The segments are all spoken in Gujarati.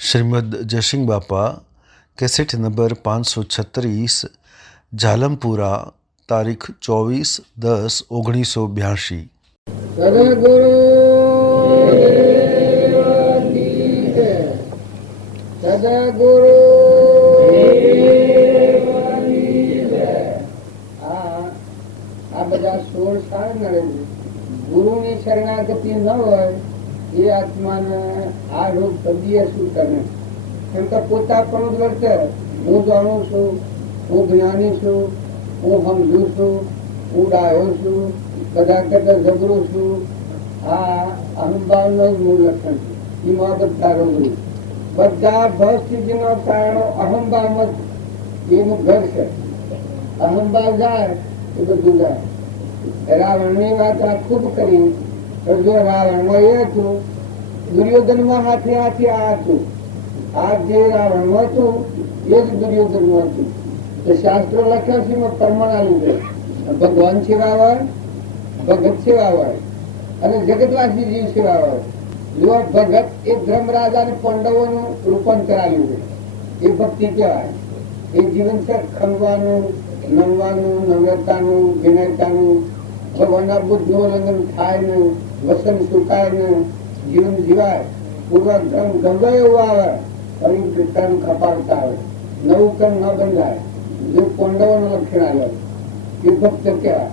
श्रीमद जयसिंह बापा कैसेट नंबर 536 झालमपुरा तारीख 24/10/1982। सदगुरु सदगुरु આ બધા 16 સાલ નડે ગુરુની શરણાગતિ ન હોય એ આત્માને આ રોગ તબીએ શું કરે? કેમ કે પોતા પણ વર્તે હું જાણું છું, હું જ્ઞાની છું, હું સમજુ છું, હું ડાયો છું, બધા કરતા જબરું છું. આ અહંભાવનો જ મૂળ લક્ષણ છે. એમાં બધા રોગો બધા ભસ્તિનો કારણો અહંભાવ જ એનું ઘર છે. અહંભાવ જાય એ બધું જાય. રાવણની વાત આ ખૂબ કરી. જો રાવણમાં એ હતું, દુર્યોધનમાં હાથે હાથે આ હતું. આ જે રાવણમાં હતું એ જ દુર્યોધનમાં હતું. તો શાસ્ત્રો લખ્યા છે એમાં પ્રમાણ આલું છે. ભગવાન સેવા હોય, ભગત સેવા હોય અને જગતવાસી જીવ સેવા હોય. જો ભગત એ ધર્મરાજ અને પાંડવોનું રૂપાંતર આવ્યું છે એ ભક્તિ કહેવાય. એ જીવન છે ખંડવાનું, નમવાનું, નમ્રતાનું, વિનયતાનું, ભગવાનના બુદ્ધનું ઉલ્લંઘન થાય ને, વસન સુકાય ને, જીવન જીવાય. પૂર્વક ધર્મ ગંગા એવું આવે પણ કીર્તન ખપાડતા આવે, નવું કર્મ ન બંધાય. જો પાંડવોનું લક્ષણ આવે એ ભક્ત કહેવાય.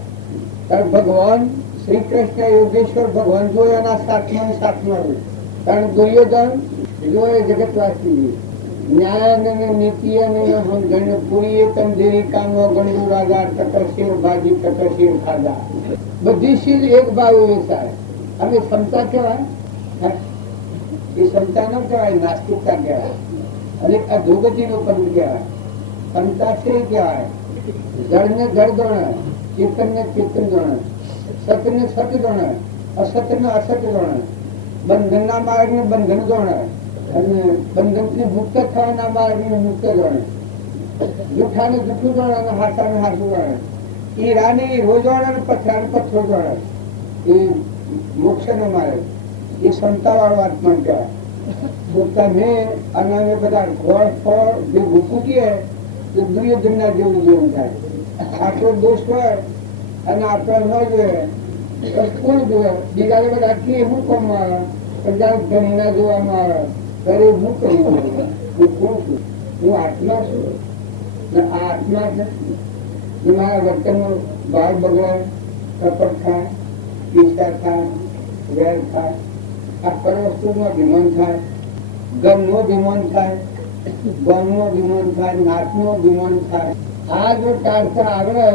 ત્યારે ભગવાન શ્રી કૃષ્ણ યોગેશ્વર ભગવાન જો એના સાથમાં હોય. કારણ દુર્યોધન જો એ જગતવાસી ન્યાય અને નીતિ અને સમજણ પૂરી તંજેરી કામો ગણું રાજા ટકરશીર ભાજી ટકરશીર ખાધા બધી શીલ એક ભાવ વેચાય. અને ક્ષમતા કહેવાય એ ક્ષમતા ન કહેવાય, નાસ્તિકતા કહેવાય. અને અધોગતિ નો પંથ કહેવાય. ક્ષમતા છે કહેવાય જળ ને જળ ગણે, ચેતન ને ચેતન ગણે, સત્ય ને સત્ય ગણે, અસત્ય ને અસત્ય ગણે, બંધન ના માર્ગ ને બંધન ગણે અને બંધન થી મુક્ત થવાના માર્ગ ને મુક્ત ગણે, જૂઠા ને જૂઠું ગણે અને હાથા ને હાથું ગણે, હીરા ને હીરો ગણે અને પથરા ને પથ્થરો ગણે. એ મોક્ષ નો માર્ગ એ ક્ષમતા વાળો આત્મા કહેવાય. તમે અને બધા ઘોડ ફળ જે ભૂકું કહે તો દુર્યોધન ના જેવું જેવું થાય. આટલો દોષ હોય અને આપણે ન જોઈએ કોણ જોવે? બીજા બધા કે હું કોમ આવે ઘણી ના જોવામાં આવે ત્યારે હું કહી હું કોણ છું? હું આત્મા છું. આ આત્મા છે એ મારા વર્તનનો ભાવ બગડે, કપટ થાય, ઈચ્છા થાય, વેર થાય, આ પર વસ્તુનો અભિમાન થાય, ગમનો અભિમાન થાય, ગમનો અભિમાન થાય, નાચનો અભિમાન થાય. આ જો ટાળતા આવડે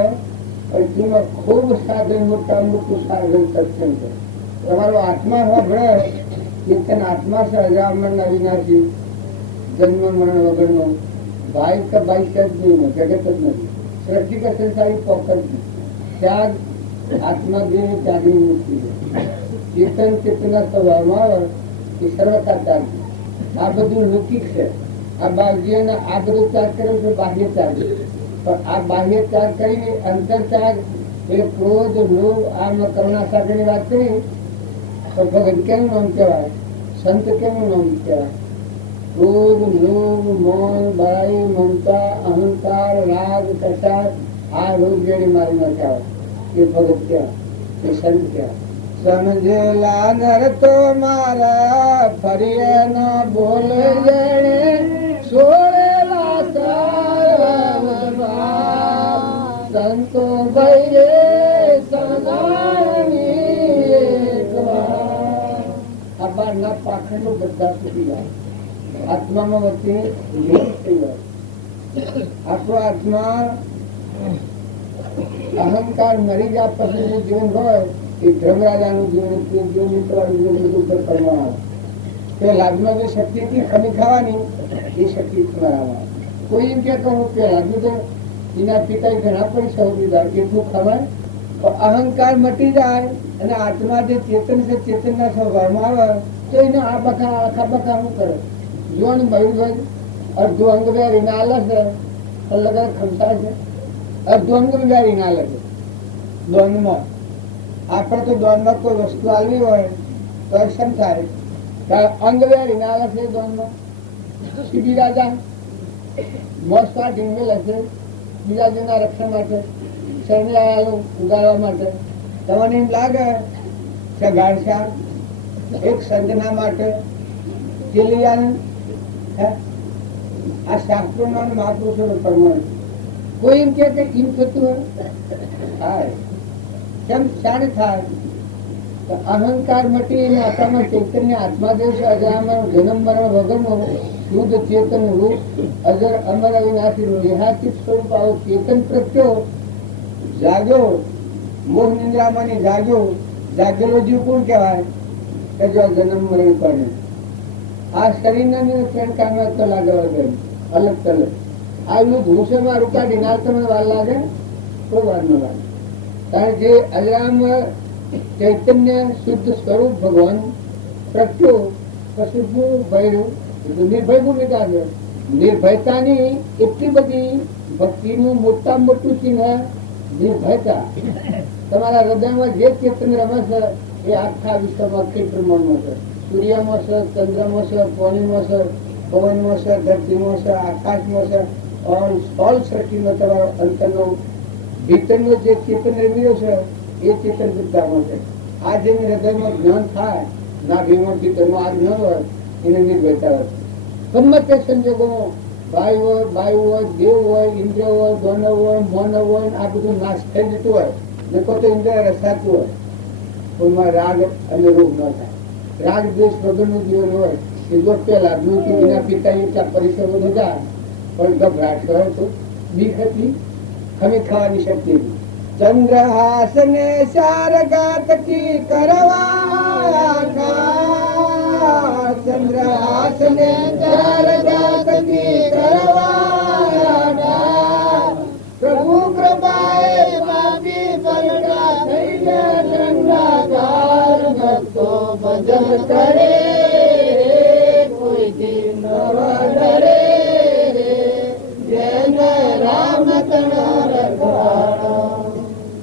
એમાં ખૂબ સાધન મોટા મોટું સાધન સત્સંગ છે. તમારો આત્મા સાંભળે ચેતન આત્મા છે અજામણ અવિનાશી, જન્મ મરણ વગરનો ભાઈ કે ભાઈ છે જ નહીં, જગત જ નથી. સૃષ્ટિ કે સંસારી પોકટ ત્યાગ આત્મા દેવી ત્યાગની મૂર્તિ છે. ચેતન ચેતના સ્વભાવમાં આવે એ સર્વતા ત્યાગ. આ બધું લૌકિક છે. આ બાહ્યને આ બધું ત્યાગ કર્યો છે બાહ્ય ત્યાગ. પણ આ બાહ્ય ત્યાગ કરીને અંતર ત્યાગ એ ક્રોધ, લોભ, આમ કરુણા સાથેની વાત કરી તો ભગત કેનું નામ કહેવાય? સંત કેનું નામ કહેવાય? ક્રોધ, લોભ, મોહ, બળાઈ, મમતા, અહંકાર, રાગ, કસાર આ રોગ જેની મારી ન કહેવાય. એ ભગત કહેવાય, એ સંત કહેવાય. સમજેલા નર તો મારા ફરીએ ન બોલે જણે સોળેલા સંતો ભાઈ આ બારના પાખંડો બધા સુધી જાય. આત્મામાં વચ્ચે થઈ જાય. આપણો આત્મા અહંકાર મરી ગયા પછી જીવન હોય એ ધર્મરાજાનું જીવન, બધું કરવાનું. લાજમાં જે શક્તિ હતી ખમી ખાવાની એ શક્તિ તમારામાં. કોઈ એમ કે હું લાજનું તો એના પિતા ઘણા પૈસા ઉભી જાય એટલું ખવાય તો અહંકાર મટી જાય અને આત્મા જે ચેતન છે ચેતનના સ્વભાવમાં આવે તો એને આ બખા આખા બખા શું કરે? જોવાનું મળ્યું હોય અડધું અંગ વેરીને આલે છે લગા ખમતા છે, અડધું અંગ વેરીને આલે છે. દ્વંદમાં આપણે તો દ્વંદમાં કોઈ વસ્તુ આવવી હોય તો શું થાય? અંગ વેરીને આલે છે દ્વંદમાં સીડી રાજા મોસમાં ઢીંગેલ હશે બીજાજીના રક્ષણ માટે શરણાયાલો ઉગાડવા માટે. તમને એમ લાગે કે ગાડશા એક સંજના માટે આ શાસ્ત્રોના મહાપુરુષોનો પરમાણુ કોઈ એમ કે એમ થતું હોય થાય કેમ શાણે થાય? અહંકાર મટી આપણામાં ચૈતન્ય આત્માદેવ છે અજરામર જન્મ મરણ વગરનો શુદ્ધ ચેતન રૂપ અજર અમર અવિનાશી દેહાતીત સ્વરૂપ આવો ચેતન પ્રત્યો જાગ્યો મોહ નિંદ્રામાંની જાગેલો જીવ કોણ કહેવાય? કે જો જન્મ મરણ પડે આ શરીરના નિરક્ષણ કામે તો લાગે વગર અલગ તલગ આવું ભૂષણમાં રૂકાડી ના તમને વાર લાગે કોઈ વાર ન લાગે. કારણ કે અજરામર ચૈતન્ય શુદ્ધ સ્વરૂપ ભગવાન પ્રત્યો કશું ભયનું નિર્ભય ભૂમિકા છે. નિર્ભયતાની એટલી બધી ભક્તિનું મોટામાં મોટું ચિહ્ન નિર્ભયતા. તમારા હૃદયમાં જે ચેતન રમે છે એ આખા વિશ્વમાં અખિલ પ્રમાણમાં છે. સૂર્યમાં છે, ચંદ્રમાં છે, પાણીમાં છે, પવનમાં છે, ધરતીમાં છે, આકાશમાં છે. ઓલ સૃષ્ટિમાં તમારો અંતરનો ભીતરનો જે ચેતન રમ્યો છે એ ચેતન બુદ્ધામાં છે. આ જેને હૃદયમાં જ્ઞાન થાય ના ભીમાં ભીતરમાં આ જ્ઞાન હોય એને નિર્ભયતા હોય. ગમે તે સંજોગોમાં ભાઈ હોય, બાયુ હોય, દેવ હોય, ઇન્દ્ર હોય, દાનવ હોય, માનવ હોય, આ બધું નાશ થઈ જતું હોય ને તો ઇન્દ્ર રસાતું હોય કોઈમાં રાગ અને રોગ ન થાય. રાગ દ્વેષ વગરનું જીવન હોય એ જો પેલા દૂધ એના પિતા એટલા પરિસરો હતા પણ ગભરાટ કરો તો બીક હતી ખમી ખાવાની શક્તિ હતી. ચંદ્રહાસને શારગાતકી કરવાયા ચંદ્રહાસને શારગાતકી કરવાયા પ્રભુ કૃપાએ પાપી પલટા થઈ ગયા ચંદ્રાકાર ભક્તો ભજન કરે કોઈ દિન ન ડરે જેને રામ તણો રખવાડો.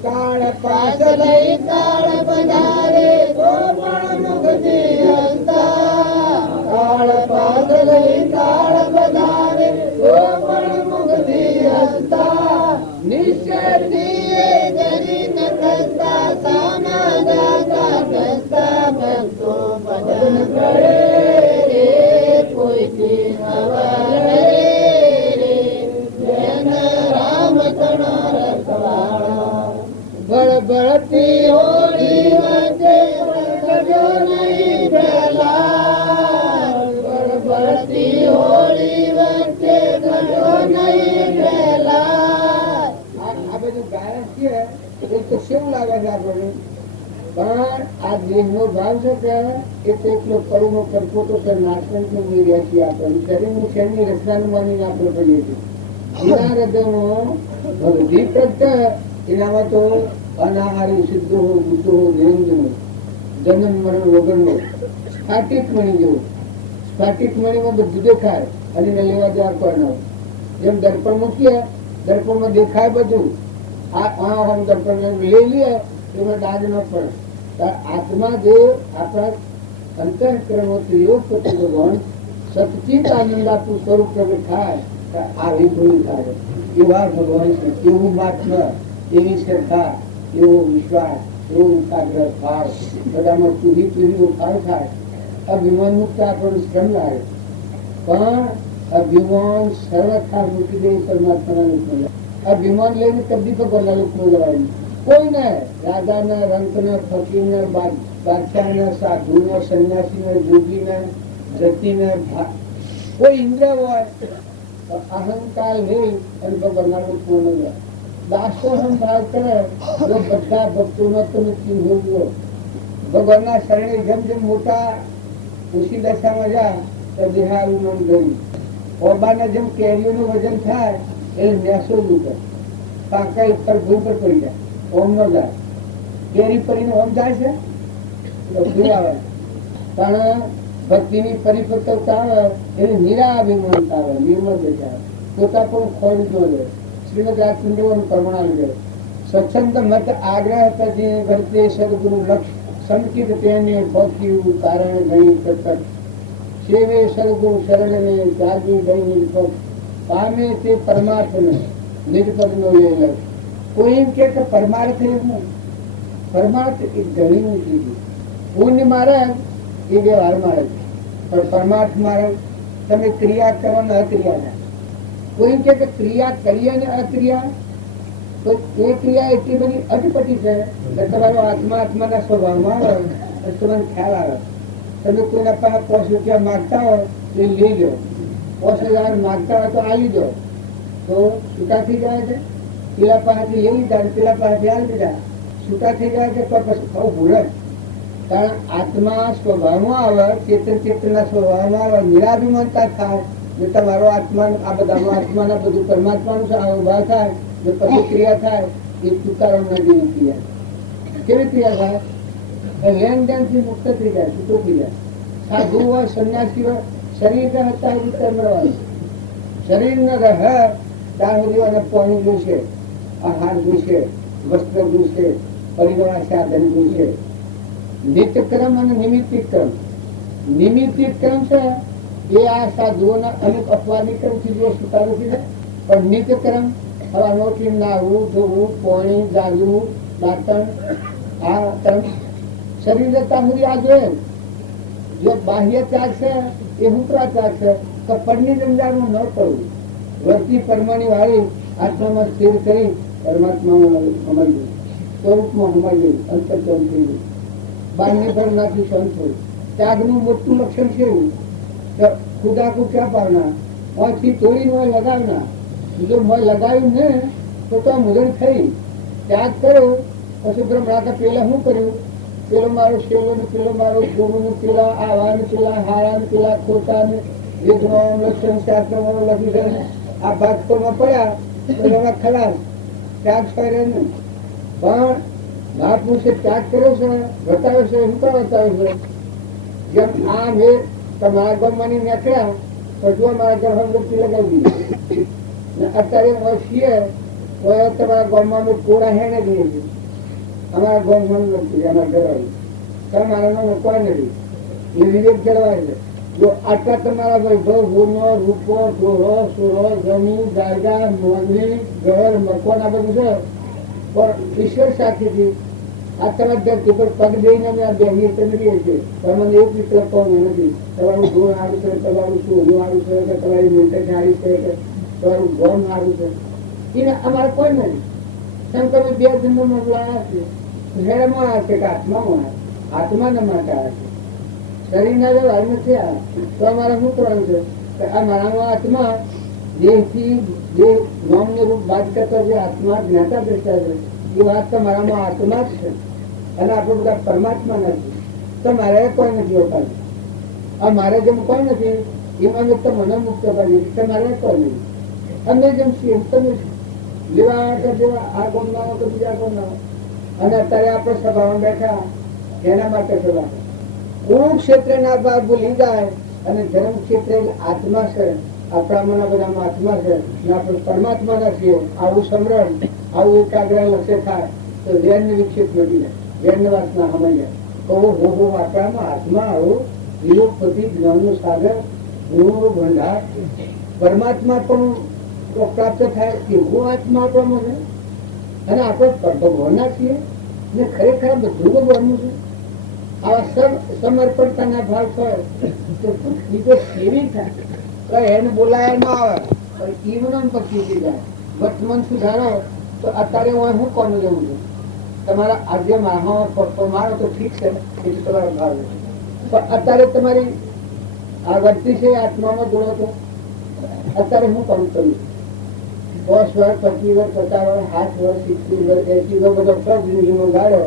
કાળ પાસ લઈ કાળ પધારે તો પણ મુક્તિ હસતા. કાળ પાસ લઈ કાળ પધારે તો પણ મુક્તિ હસતા. નિશ્ચયથી કરી ન ખસતા સાના દાતા ખસતા ભક્તો ભજન કરે કોઈથી નવા બળબળતી હોળી વચ્ચે ગજો નહીં પહેલા. બળબળતી હોળી વચ્ચે ગજો નહીં પહેલા. આ બધું ગાયન છે એ તો શું લાગે છે આપણને? પણ આ દેહનો ભાવ છે કે એ તો એટલો કરુણો કરપોતો છે નાશવંતનું વીર્ય છે. આપણને શરીરનું શરીરની રચનાનું માનીને આપણે કરીએ છીએ. એના હૃદયમાં ભક્તિ પ્રત્યે એનામાં તો અનાહારી સિદ્ધો હો બુદ્ધો હો નિરંજનો જન્મ મરણ વગરનો સ્ફાટિક મણી જેવું. સ્ફાટિક મણીમાં બધું દેખાય અને એને લેવા દેવા કોઈ ન હોય. જેમ દર્પણ મૂકીએ દર્પણમાં દેખાય બધું. આ દર્પણ લઈ લઈએ એમાં ડાઘ ન પડે. આત્મા જે આપણા અંતઃકરણોથી યોગ કરતું ભગવાન સચિત આનંદ આપતું સ્વરૂપ પ્રગટ થાય આવી ભૂલ થાય. એવા ભગવાન છે, એવું માત્ર, એવી શ્રદ્ધા, એવો વિશ્વાસ, એવો એકાગ્ર ભાવ બધામાં ચૂરી ચૂરી ભાવ થાય. અભિમાન મુક્ત આપણને શ્રમ લાગે પણ અભિમાન સર્વથા મૂકી દે પરમાત્માના. અભિમાન લઈને કદી ભગવાનના લોકમાં જવાય કોઈ ને. રાજાના, રંકના, ફકીરને, બાદશાહને, સાધુને, સંન્યાસીને, જોગીને, જતીને, કોઈ ઇન્દ્ર હોય અહંકાર લઈ અને ભગવાનના લોકમાં ન જાય. દાસો સંભાળ કરે તો બધા ભક્તોનો તમે ચિહ્ન જુઓ. ભગવાનના શરણે જેમ જેમ મોટા ઊંચી દશામાં જાય તો દેહારું મન ગયું. ઓબાના જેમ કેરીઓનું વજન થાય એ નેસો લૂટે. પાકા ઉપર ભૂ પર પડી જાય. ઓમ નો જાય. કેરી પડીને ઓમ જાય છે આવે પણ ભક્તિની પરિપક્વતા આવે એને નિરાભિમાનતા આવે, નિર્મળ દેખાય. પોતા પણ ખોડ ન લે. શ્રીમદ રાજચંદ્ર પરમાણ લે. સ્વચ્છંદ મત આગ્રહ તજી ભરતે સદગુરુ લક્ષ સંકિત તેને ભક્તિ કારણ ગઈ પ્રકટ. સેવે સદગુરુ શરણને ત્યાગી દઈ નિરપદ પામે તે પરમાર્થને નિરપદનો એ લક્ષ. કોઈ એમ કે પરમાર્થ એવું પરમાર્થ એ ઘણી ઊંચી છે. પુણ્ય માર્ગ એ વ્યવહાર માર્ગ, પણ પરમાર્થ માર્ગ તમે ક્રિયા કરો ને અક્રિયા ના. કોઈ એમ કે ક્રિયા કરીએ ને અક્રિયા, તો એ ક્રિયા એટલી બધી અટપટી છે કે તમારો આત્મા આત્માના સ્વભાવમાં આવે તમને ખ્યાલ આવે. તમે કોઈના પાસે 5 રૂપિયા માગતા હોય તો એ લઈ લો, 5,000 માગતા હોય તો આલી દો, તો છૂટા થઈ જાય છે. પેલા પાસેથી લઈ લીધા, પેલા પાસેથી આલી દીધા, છૂટા થઈ જાય છે. તો પછી ખાવું ભૂલે. કારણ આત્મા સ્વભાવમાં આવે, ચેતન ચેતનના સ્વભાવમાં આવે, નિરાભિમાનતા થાય ને તમારો આત્મા આ બધામાં આત્માના બધું પરમાત્માનું ભાવ થાય ને પછી ક્રિયા થાય. એ તુકારો નથી ક્રિયા. કેવી ક્રિયા થાય? લેન દેન થી મુક્ત થઈ જાય, છૂટું થઈ જાય. સાધુ હોય, સંન્યાસી હોય, શરીર હતા એ રીતે મળવાનું. શરીર ન રહે ત્યાં સુધી અને પાણી જોઈશે, આહાર જોઈશે, વસ્ત્ર જોઈશે, પરિવાર સાધન જોઈશે. નિત્યક્રમ અને નિમિત્તિક ક્રમ. નિમિત્તિક ક્રમ છે એ આ સાધુઓના અમુક અપવાદી ક્રમથી જો સ્વીકારો છે. પણ નિત્યક્રમ હવાનો ઉઠી નાહવું, ધોવું, પાણી, જાગવું, દાંતણ, આ ક્રમ શરીર જતા સુધી આ જોઈએ. જો બાહ્ય ત્યાગ છે એ હુકરા ત્યાગ છે. કપડની જંજારમાં ન પડવું, વર્તી પરમાણી વાળી આત્મામાં સ્થિર કરી પરમાત્મામાં સમાઈ ગયું, સ્વરૂપમાં સમાઈ ગયું, અંતર્જન થઈ ગયું. બાહ્ય ભરનાથી સંતોષ. ત્યાગનું મોટું લક્ષણ છે એવું કે ખુદા કો ક્યાં પાવના, ઓથી તોડીને હોય લગાવના. જો મોય લગાવ્યું ને તો મુદણ થઈ. ત્યાગ કરો પછી બ્રહ્મણા પેલા શું કર્યું? પેલો મારો શેલો ને પેલો મારો ગુરુ ને પેલા આવા ને પેલા હારા ને પેલા ખોટા ને વિદ્વાન લક્ષણ શાસ્ત્રમાં લખી દે. આ ભાગમાં પડ્યા તો એમાં ખલાસ. ત્યાગ કરે ને. પણ મહાપુરુષે ત્યાગ કર્યો છે, બતાવ્યો છે. શું કરવા બતાવ્યો છે? જેમ આ મેં તમારા ગામમાં નીકળ્યા પછી મારા ઘરમાં વૃત્તિ લગાવી દીધી. અત્યારે છીએ તો તમારા ગામમાં કોડા હેને દઈએ છીએ. અમારા ગામમાં નથી, અમારા ઘર આવી તમારા નામ કોઈ નથી. એ વિવેક જળવાય છે. જો આટલા તમારા વૈભવ, ગુનો, રૂપો, ડોહો, સુરો, જમીન, જાયગા, મંદિર, ઘર, મકાન આ બધું છે, પણ ઈશ્વર સાથેથી આ તમે ધરતી પર પગ દઈને અમે આ બેહીએ તો રહીએ છીએ. તમને એક વિકલ્પ પણ નથી. તમારું ગુણ સારું છે, તમારું શું સારું છે, કે તમારી મિલકત સારી છે, કે તમારું ગમ સારું છે, એને અમારે કોઈ નથી. તમે 2 જન્મમાં બોલાયા છે. શહેરમાં આ છે કે આત્મામાં આત્માના માટે આ છે. શરીરના વ્યવહાર નથી આ. તો અમારે શું કરવાનું છે કે આ મારામાં આત્મા દેહથી દેહ નામને રૂપ બાદ કરતો જે આત્મા જ્ઞાતા દ્રષ્ટા છે એ વાત તો મારામાં આત્મા જ છે. અને આપણે બધા પરમાત્મા નથી. તો મારે કોઈ નથી હોતા. આ મારે જેમ કોઈ નથી એમાં તો મને મુક્ત કરી તમારે કોઈ નહીં. અમે જેમ છીએ તમે જેવા જેવા આ ગુણ ના હોય તો બીજા ગુણ ના હોય. અને અત્યારે આપણે સભામાં બેઠા એના માટે સભા. કુરુક્ષેત્રના ભાગ ભૂલી જાય અને ધર્મ ક્ષેત્ર આત્મા છે. આપણામાં બધામાં આત્મા છે ને આપણે પરમાત્માના છીએ. આવું સમરણ, આવું એકાગ્ર લક્ષ્ય થાય તો ધ્યાન વિક્ષેપ મળી જાય, ધ્યાન વાસના હમાઈ જાય. તો હો આપણામાં આત્મા આવું વિલોપતિ જ્ઞાનનું સાગર, ગુણનું ભંડાર, પરમાત્મા પણ પ્રાપ્ત થાય એવો આત્મા આપણામાં છે. અને આપણે ભગવાનના છીએ ને ખરેખર બધું ભગવાનનું છે. આવા સમર્પણતાના ભાવ હોય તો બીજો સેવી થાય તો એને બોલાય ન આવે. પણ ઈવન પક્ષી જાય વર્તમાન સુધારો તો અત્યારે હું શું કોનું જવું છું? તમારા આજે મારામાં પપ્પો મારો તો ઠીક છે, એટલે તમારો ભાવ છે. પણ અત્યારે તમારી આ વર્તી છે આત્મામાં જોડો તો અત્યારે હું કોનું કરું? 10 વર્ષ, 25 વર્ષ, 50 વર્ષ, 60 વર્ષ, 60 વર્ષ, 80 વર્ષ બધો સબ જિંદગીમાં ગાળો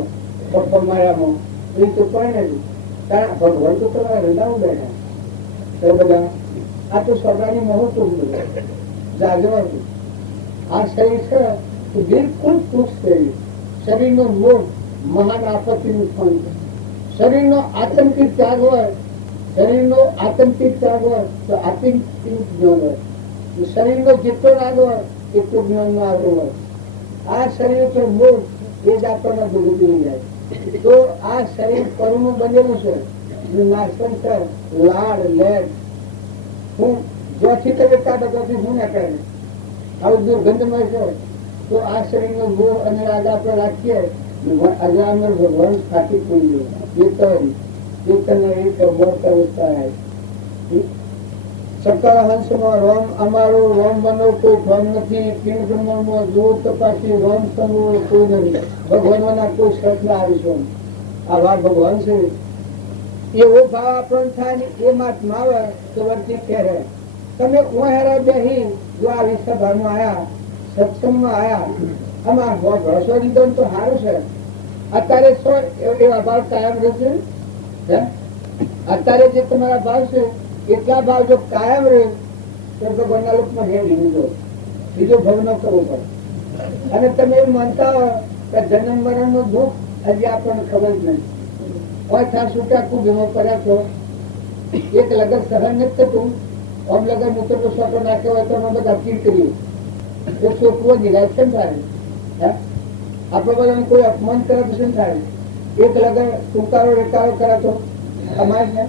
પપ્પો મારામાં એ તો કોઈ નથી. કારણ ભગવાન તો તમારા હૃદયમાં બેઠા તો બધા આ તો સ્વભાવની મહત્વ બધું જાગવા. આ શરીર છે તો બિલકુલ તૂક્ષ શરીર. શરીરનો મોહ મહાન આપત્તિનું સ્થાન છે. શરીરનો આતંકિત ત્યાગ હોય, શરીરનો આતંકિત ત્યાગ હોય તો આતંકિત જ્ઞાન હોય. શરીરનો જેટલો રાગ હોય એટલું જ્ઞાન નો આગળ હોય. આ શરીર પર મોહ એ જ આપણને ભૂગી જાય. તો આ શરીર પરનું બનેલું છે. નાશન છે લાડ લેડ હું જોથી તમે કાઢો તો હું ના કરે આવું દુર્ગંધમય છે તો આ શરીરનો મોહ અને રાગ આપણે રાખીએ અજામર ભગવાન ખાતી પૂરીએ ચેતન એક મોટ અવસ્થા સકળ હંસમાં રોમ અમારો રોમ બનો કોઈ ભ્રમ નથી પિંડ બ્રહ્માંડમાં જો તપાસી રોમ સમૂહ કોઈ નથી ભગવાનના કોઈ શબ્દ આવીશું આ વાત ભગવાન છે એવો ભાવ આપણને થાય ને એ મહાત્મા આવે તો વર્તી કહે તમે ઉહેરા બેહી જો આ વિશ્વભરમાં આયા સત્સંગમાં આયા આમાં ભરોસો દીધો તો સારું છે અત્યારે સો એવા ભાવ કાયમ રહેશે અત્યારે જે તમારા ભાવ છે એટલા ભાવ જો કાયમ રહે તો ભગવાનના લોકમાં હેડી લીધો બીજો ભવ ન કરવો પડે અને તમે એવું માનતા હો કે જન્મ મરણ નું દુઃખ હજી આપણને ખબર જ નહીં હોય થા છૂટા ખૂબ ભીમો કર્યા છો એક લગન સહન નથી થતું આમ લગન મૂત્ર તો સોટો નાખ્યો હોય તો અમે બધા અપીલ કરીએ એક છોકરો નિરાશન થાય આપણે બધાને કોઈ અપમાન કરે તો શું થાય એક લગન ટૂંકારો રેકારો કરે તો અમારે ને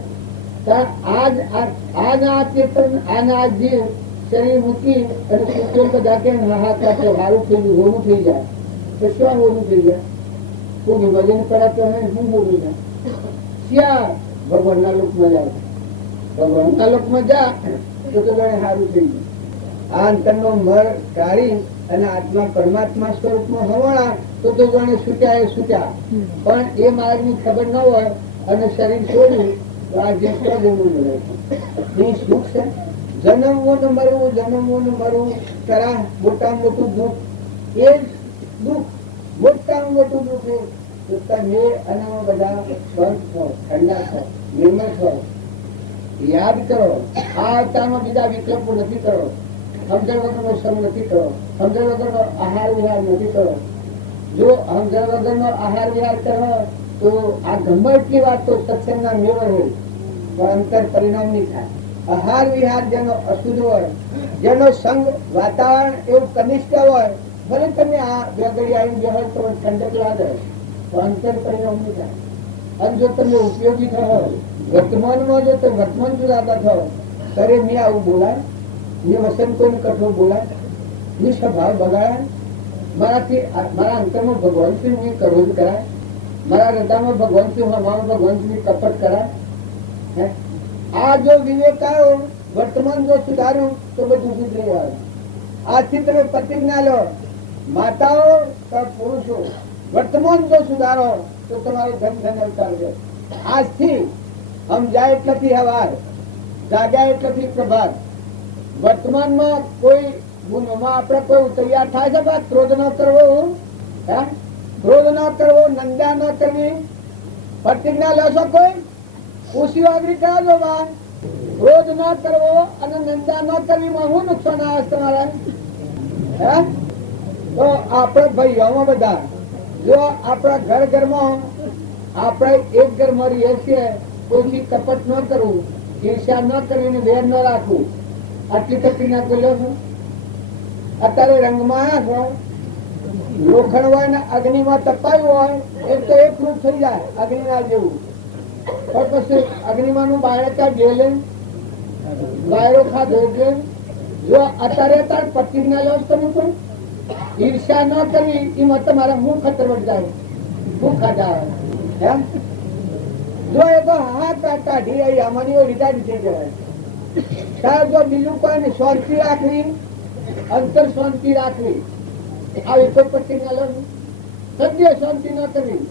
આના ચેતન આના જીવ શરીર મૂકી અને સૂચન બધા કે હાહાકાર તો સારું થઈ ગયું હોનું થઈ જાય તો શું હોનું થઈ જાય કોઈ વજન કરાતો નહીં શું બોલું છે ક્યાં ભગવાનના લોકમાં જાય ભગવાનના લોકમાં જા તો ગણે સારું થઈ ગયું આ અંતરનો મર કાઢી અને આત્મા પરમાત્મા સ્વરૂપમાં હવાણા તો ગણે છૂટ્યા એ છૂટ્યા પણ એ માર્ગની ખબર ન હોય અને શરીર છોડ્યું જન્મવું મરવું કરા મોટા મોટું દુઃખ એ દુઃખ મોટા મોટું દુઃખ તમે અને બધા ઠંડા થો નિર્મળ થો યાદ કરો આ અવતારમાં બીજા વિકલ્પો નથી કરો સમજણ વગરનો શ્રમ નથી કરો સમજણ વગરનો આહાર વિહાર નથી કરો જો સમજણ વગરનો આહાર વિહાર કરો તો આ ગમે એટલી વાત તો સત્સંગના મેળો હોય તો અંતર પરિણામ નહીં થાય આહાર વિહાર જેનો અશુદ્ધ હોય જેનો સંગ વાતાવરણ એવું કનિષ્ઠ હોય ભલે તમે આ બે ઘડી આવીને બેહો તો ઠંડક લાગે તો અંતર પરિણામ નહીં થાય અને જો તમે ઉપયોગી થયો વર્તમાનમાં જો તમે વર્તમાન સુધારતા થયો ત્યારે મેં આવું બોલાય મેં વસન કોઈને કઠોર બોલાય મેં સ્વભાવ બગાડાય મારાથી મારા અંતરમાં ભગવાનથી મેં ક્રોધ કરાય મારા હૃદયમાં ભગવાનથી હવામાં ભગવાનથી કપટ કરાય આ જો વિવેક આવ્યો વર્તમાન જો સુધાર્યું તો બધું સુધરી આવે આજથી તમે પ્રતિજ્ઞા લો માતાઓ કે પુરુષો વર્તમાન જો સુધારો તો તમારો ધન ધન અવતાર છે આજથી સમજાય એટલાથી હવાર જાગ્યા એટલાથી પ્રભાત વર્તમાનમાં કોઈ ગુણોમાં આપણે કોઈ તૈયાર થાય છે બાદ ક્રોધ ન કરવો ક્રોધ ન કરવો નંદા ન કરવી પ્રતિજ્ઞા લેશો કોઈ ખુશી આગળ કરાજો બા ક્રોધ ન કરવો અને નિંદા ન કરવી માં શું નુકસાન આવે તમારે તો આપણે ભાઈઓમાં બધા જો આપણા ઘર ઘરમાં આપણે એક ઘરમાં રહીએ છીએ કોઈથી કપટ ન કરવું ઈર્ષ્યા ન કરીને વેર ન રાખવું આટલી પ્રતિજ્ઞા કરી લો છો અત્યારે રંગમાં આવ્યા છો લોખંડ હોય ને અગ્નિમાં તપાયું હોય એક તો એક રૂપ થઈ જાય અગ્નિના જેવું પણ પછી અગ્નિમાં નું બાળકા ગયેલે વાયરો ખાધો જો અત્યારે પ્રતિજ્ઞા લો તમે પણ ઈર્ષ્યા ન કરવી એમાં તમારા મુખ ખતર જાય મુખ ખાધા એમ જો એ તો હાથ કાઢી રહી આમાંની રિટાયર થઈ જવાય તારે જો બીજું કોઈ શાંતિ રાખવી અંતર શાંતિ રાખવી આવી કોઈ પ્રતિજ્ઞા લો સદ્ય શાંતિ ન કરવી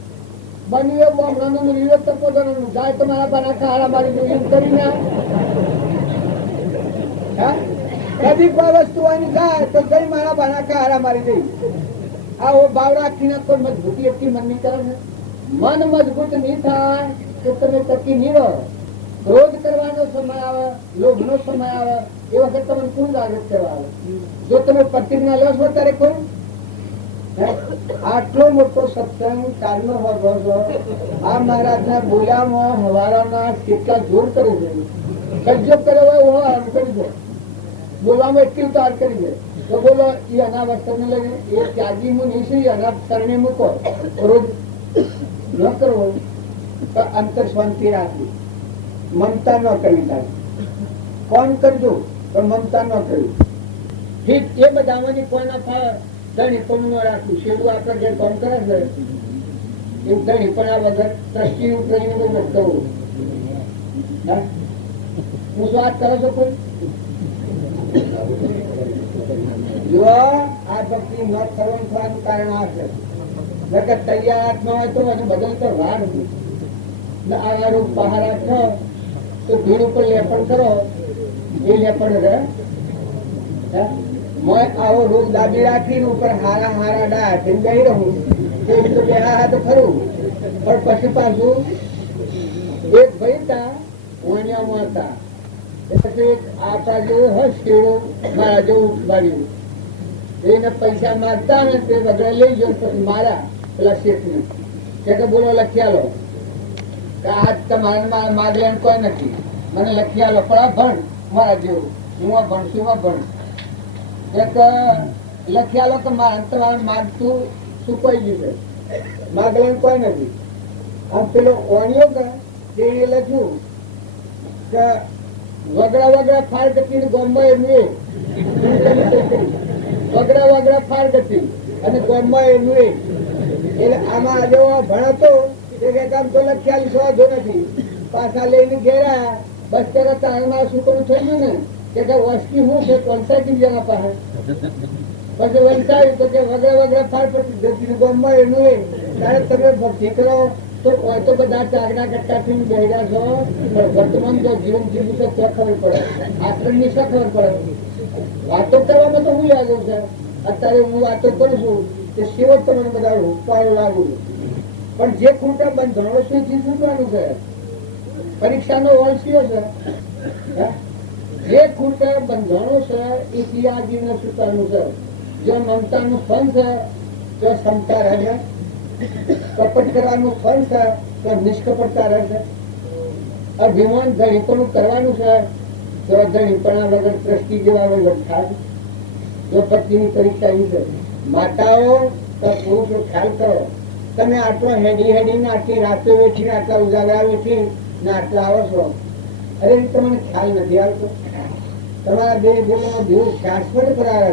બન્યું એવું હમણાં વિવેક તપોદન જાય તમારા બના ખારા મારી યુદ્ધ કરીને કદી કોઈ વસ્તુ આની જાય તો કઈ મારા બના ખારા મારી દઈ આવો ભાવ રાખીને કોઈ મજબૂતી એટલી મનની કરે છે મન મજબૂત નહીં થાય તો તમે ટકી નહીં રહો ક્રોધ કરવાનો સમય આવે લોભ નો સમય આવે એ વખત તમને કોણ જાગૃત કરવા આવે જો તમે પ્રતિજ્ઞા લો છો ત્યારે કોઈ આટલો મોટો સત્સંગ કાલનો ભગવો આ મહારાજના બોલામાં હવારાના કેટલા જોર કરી દે કજ્જો કર્યો હોય આમ કરી દે બોલવામાં એટલી ઉતાર કરી દે તો બોલો એ અનાવસ્ત્ર ને લઈને એ ત્યાગી હું નહીં અનાથ શરણે મૂકો રોજ ન કરવો તો અંતર શાંતિ રાખવી મમતા ન કરવી તારે. કોણ કરજો પણ મમતા ન કરવી. ઠીક એ બધામાંથી કોઈના ફાવે ધણી પણ રાખવું. શેડું આપણે જે કામ કરે છે એ ધણી પણ આ વગર ટ્રસ્ટી કરીને બહુ કરવું. હું શું વાત કરો છો કોઈ? જો આ ભક્તિ ન કરવાનું થવાનું કારણ આ છે. તૈયાર આત્મા હોય તો એને બદલ તો વાર હતી. આવા રોગ બહાર આપો તો ભીડ ઉપર લેપણ કરો, એ લેપણ રહે. આવો રોગ દાબી રાખીને ઉપર હારા હારા ડા ગઈ રહું તો બે તો ખરું. પણ પછી પાછું એક ભાઈ હતા ઓણિયામાં હતા, પછી આપણા જેવું હોય શેડું મારા જેવું બાળ્યું, એને પૈસા માગતા ને તે વગર લઈ ગયો. પછી મારા પેલા શેઠને કે બોલો લખ્યા લો કે આજ તમારે માગલે કોઈ નથી, મને લખ્યા લો પણ આ ભણ મારા જેવું. હું ભણશું ભણ એક લખ્યા લો કે તમારે માગતું શું કોઈ ગયું માગલે કોઈ નથી. આમ પેલો ઓણિયો કે તેને લખ્યું કે વગડા ફાર ગતિ ગોમ્બા એનું વગડા ફાર ગતિ અને ગોમ્બા એનું એટલે આમાં જેવો ભણતો કામ તો લખ્યાલી શોધો નથી. પાછા લઈને ઘેરા બસ તરત આમાં શું કરું થઈ ગયું ને કે વસ્તી શું છે પંચાયતી જણા પાસે. પછી વંચાયું તો કે વગડા ફાર ગતિ ગોમ્બા એનું ત્યારે તમે ભક્તિ કરો તો બધા ચાગના કટ્ટાથી બેહ્યા છો. વર્તમાન જો જીવન જીવું તો ત્યાં ખબર પડે, આશ્રમની શું ખબર પડે. વાતો કરવામાં તો હું લાગુ છે. અત્યારે હું વાતો કરું છું કે શિવ તમને બધા ઉપાયો લાગુ છું. પણ જે ખોટા બંધનો છે તે છૂટવાનું છે. પરીક્ષાનો ઓળખ્યો છે. જે ખોટા બંધનો છે એ સિયાજીને છૂટવાનું છે. જે મમતાનું ફળ છે તે ક્ષમતા રહે, કપટ કરવાનું ફળ છે તો નિષ્કપટતા રહેશે. અભિમાન ધણીપણું કરવાનું છે તો ધણીપણા વગર દ્રષ્ટિ જેવા વગર થાય. જો પત્નીની પરીક્ષા એવી છે. માતાઓ તો પુરુષો ખ્યાલ કરો, તમે આટલો હેડી આટલી રાતો વેઠીને આટલા ઉજાગરા વેઠી ને આટલા આવો છો. અરે તમને ખ્યાલ નથી આવતો. તમારા બે ગુણો દીવ શાશ્વત કરાવે.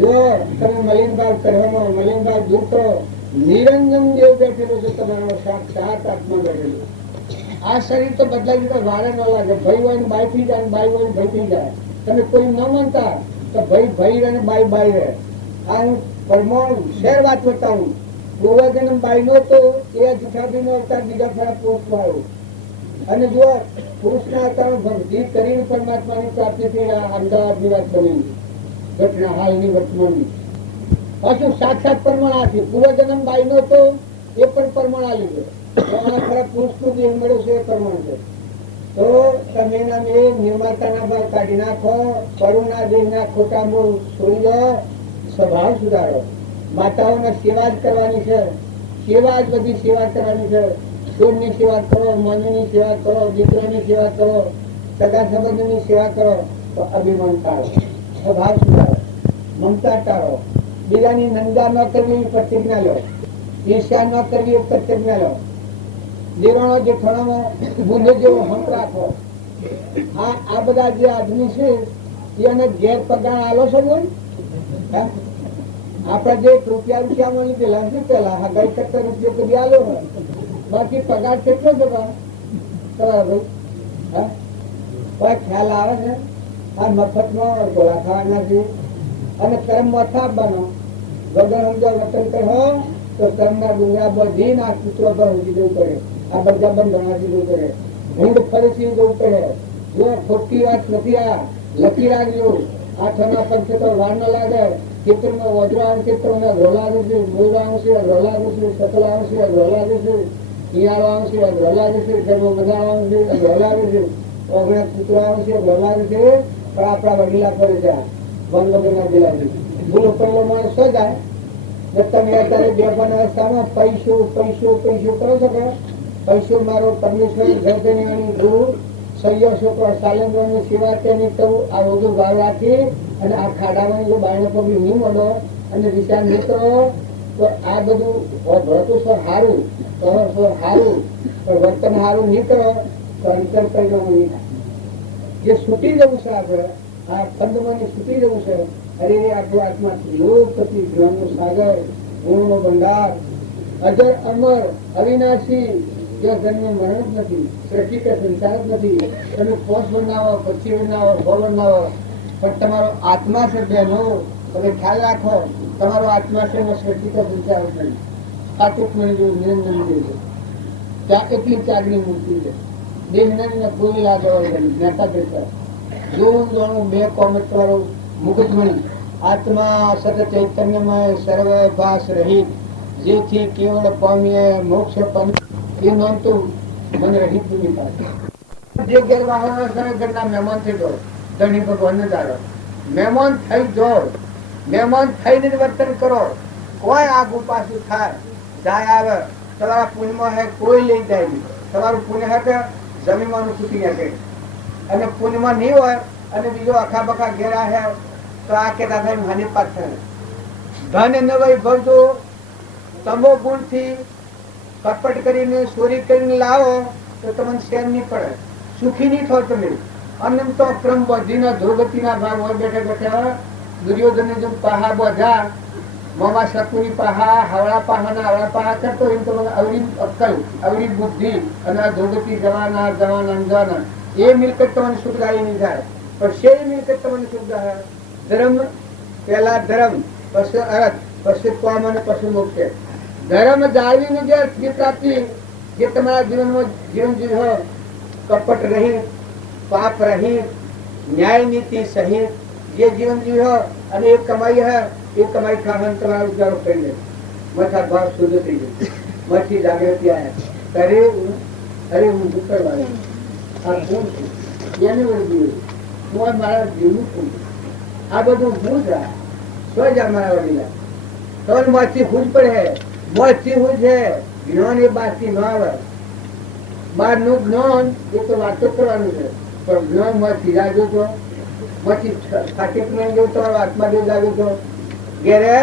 જો તમે મલિનભાવ કરવામાં મલિનભાવ દૂર કરો, નિરંજન દેવ બેઠેલો છે તમારો સાક્ષાત આત્મા બેઠેલો. આ શરીર તો બદલાઈ ગયું વારે ન લાગે. ભાઈ હોય ને બાઈ થઈ જાય, બાઈ હોય ને ભાઈ થઈ જાય. તમે કોઈ ન માનતા તો ભાઈ રહે ને બાઈ રહે. આ હું પરમાણુ શેર વાત બતાવું. ગોવર્ધન બાઈ નો તો એ જુઠાભી નો અવતાર બીજા ફેરા પોસ્ટમાં આવ્યો. અને જો પુરુષના અવતાર ભક્તિ કરીને પરમાત્માની પ્રાપ્તિ થઈ અમદાવાદની વાત બની ઘટના હાલની વર્તમાનની. પાછું સાક્ષાત પરમાણ છે. પૂર્વજન્મ બાઈ નો તો એ પણ પરમાણ આવી ગયો. પુરુષ નું દેહ મળ્યો છે એ પરમાણ છે. તો તમે એના નિર્માતાના ભાવ કાઢી નાખો, કરુણા દેહના ખોટા મૂળ છોડી દો, સ્વભાવ સુધારો. માતાઓને સેવા જ કરવાની છે. સેવા જ બધી સેવા કરવાની છે. છોડની સેવા કરો, મનની સેવા કરો, દીકરાની સેવા કરો, સગા સંબંધની સેવા કરો તો અભિમાન ટાળો, સ્વભાવ સુધારો, મમતા ટાળો. બીજાની નંદા ન કરવી પ્રતિજ્ઞા લો, ઈર્ષ્યા ન કરવી પ્રતિજ્ઞા લો. દેવાણો જેઠાણોમાં બુદ્ધ જેવો હંક રાખો. આ બધા જે આદમી છે એને ગેર પગાર આલો છો બોલ. આપડે જે રૂપિયામાં લીધેલા શું પેલા હગાઈ કરતા રૂપિયા કદી આલો હોય, બાકી પગાર કેટલો પગાર તમારા ભાઈ ખ્યાલ આવે છે. આ મફતમાં ગોળા ખાવાના છે અને કર્મ મોટા આપવાનો. વગર સમજો વતન કહો તો કર્મના ડુંગરા બધી ના સૂત્રો પર ઉઠી જવું પડે. આ બધા બંધવાથી જવું પડે, ભૂંડ ફરીથી જવું પડે. જો ખોટી વાત નથી આ લખી રાખજો. આ થના પંચે તો વાર ન લાગે. ખેતરમાં વજરો આવે છે તો રોલા આવે છે, મૂળ આવે છે રોલા આવે છે, સકલ આવે છે રોલા આવે છે, શિયાળો આવે છે રોલા આવે છે, ઘરમાં મજા આવે છે રોલા આવે છે, ઓગણા કૂતરો આવે છે રોલા આવે છે. પણ આપણા વડીલા પડે છે વન વગરના જેલા છે. ભૂલો પહેલો માણસ શું જાય? તમે અત્યારે બેભાન અવસ્થામાં પૈસો પૈસો પૈસો કરો છો કે પૈસો મારો પરમેશ્વર ગર્ભની ગુરુ સૈયો છોકરો સાલેન્દ્રની સેવા તેની કરવું. આ બધું ભાવ રાખી અને આ ખાડામાં જો બાયણો પગલું નહીં મળો અને વિચાર નહીં કરો તો આ બધું ભરતું સ્વ સારું, સારું પણ વર્તન સારું નહીં કરો તો અંતર પરિણામ નહીં થાય. જે છૂટી જવું છે આપણે આ ખંડમાંથી છૂટી જવું છે. અરે આપણું આત્મા લોક પછી જ્ઞાનનો સાગર, ગુણનો ભંડાર, અજર અમર અવિનાશી, જે જન્મ મરણ જ નથી, સૃષ્ટિ કે સંસાર જ નથી. તમે કોષ બનાવો, પક્ષી બનાવો, ફળ બનાવો, પણ તમારો આત્મા છે બેનો. તમે ખ્યાલ રાખો, તમારો આત્મા છે ને સૃષ્ટિ કે સંસાર જ નહીં. આ ટૂંકમાં જેવું નિરંજન દેવ છે. ત્યાં એટલી ત્યાગની મૂર્તિ છે. દેહને કોઈ લાગે જ્ઞાતા દેતા જોવું જોવાનું બે કોમેટ તમારું મુગટમણી આત્મા સત ચૈતન્યમય સર્વ ભાસ રહિત, જેથી કેવળ પામીએ મોક્ષ પામી એ નોંધતું મને રહિત ભૂમિ પાસે. જે ગેરવાહનો ઘરના મહેમાન થઈ જાઓ, ધણી ભગવાન દાડો મહેમાન થઈ જાઓ, મહેમાન થઈને જ વર્તન કરો. કોઈ આગુ પાછું થાય જાય આવે, તમારા પુણ્યમાં હે કોઈ લઈ જાય નહીં. તમારું પુણ્ય હે કે જમીનમાં ખૂટી નાખે, અને પુણ્યમાં નહીં હોય અને બીજો આખા બખા ઘેરા હે તો આ કેતા થાય હાની પાછળ ધન ન વૈભવજો તમો ગુણ થી કપટ કરીને ચોરી કરીને લાવો તો તમને શેર નહીં પડે, સુખી નહીં થો તમે. અનંત ક્રમ બધીના ધોગતિના ભાગ હોય બેઠા બેઠા દુર્યોધન જો પહા બધા મામા શકુની પહા હવળા પહાના હવળા પહા કરતો એમ તમને અવરી અક્કલ અવરી બુદ્ધિ અને આ ધોગતી જવાના જવાના અંજવાના એ મિલકત તમને સુખદાયી નહીં થાય. પણ શે મિલકત તમને સુખદાય ધર્મ, પહેલા ધર્મ, પછી અર્થ, પછી કામ અને પછી મોક્ષ. ધર્મ જાળવીને જે પ્રાપ્તિ, જે તમારા જીવનમાં જીવન જીવો કપટ રહિત, પાપ રહિત, ન્યાય નીતિ સહિત જે જીવન જીવો અને એ કમાઈ હે એ કમાઈ ખાવાનું તમારો ઉજારો કરી દે. મથા ભાવ શુદ્ધ થઈ જાય, મથી જાગૃતિ આવે. અરે હું દુઃખ આ ભૂલ છું એને વળી હું મારા જીવનું છું. આ બધું ભૂલ રહ્યા સ્વજ અમારા વડીલા તો મોચી ભૂલ પડે. મોચી ભૂલ છે જ્ઞાન એ બારથી ન આવે. બહારનું જ્ઞાન એ તો વાતો કરવાનું છે, પણ જ્ઞાન મોચી જાગ્યો છો, મોચી ખાટી જ્ઞાન જેવું તમારો આત્મા જેવું જાગ્યો છો. ઘેરે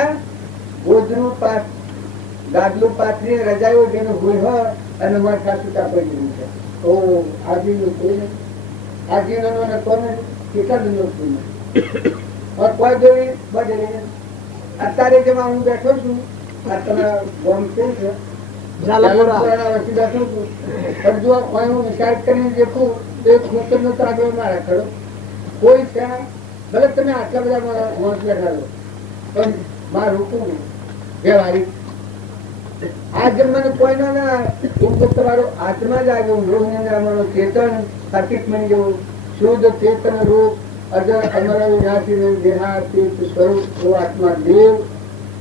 ગોદરું ગાદલું પાથરી રજાયું જેનું ભૂલ હોય અને મારે સાસુ કાપડી દીધું છે. તો આજીનું કોઈ નથી, આજીનો કોને કેટલા દિનો કોઈ જોઈ બદલી. અત્યારે જેમાં હું બેઠો છું આ તમારા ગોમ કેવું છે બેઠો છું, પણ જો હું વિચાર કરીને દેખું તો એક ખોતર નો તો આગળ મારા ખરો કોઈ છે. ભલે તમે આટલા બધા મારા મોસ બેઠા છો પણ મારે રોકવું વ્યવહારિક આ જન્માને કોઈ ના તમારો આત્મા જ આવ્યો રોગ ચેતન સાત્વિક બની જવું શુદ્ધ ચેતન રૂપ અજર અમર વિનાશી દેહાતીત સ્વરૂપ આત્મા દેવ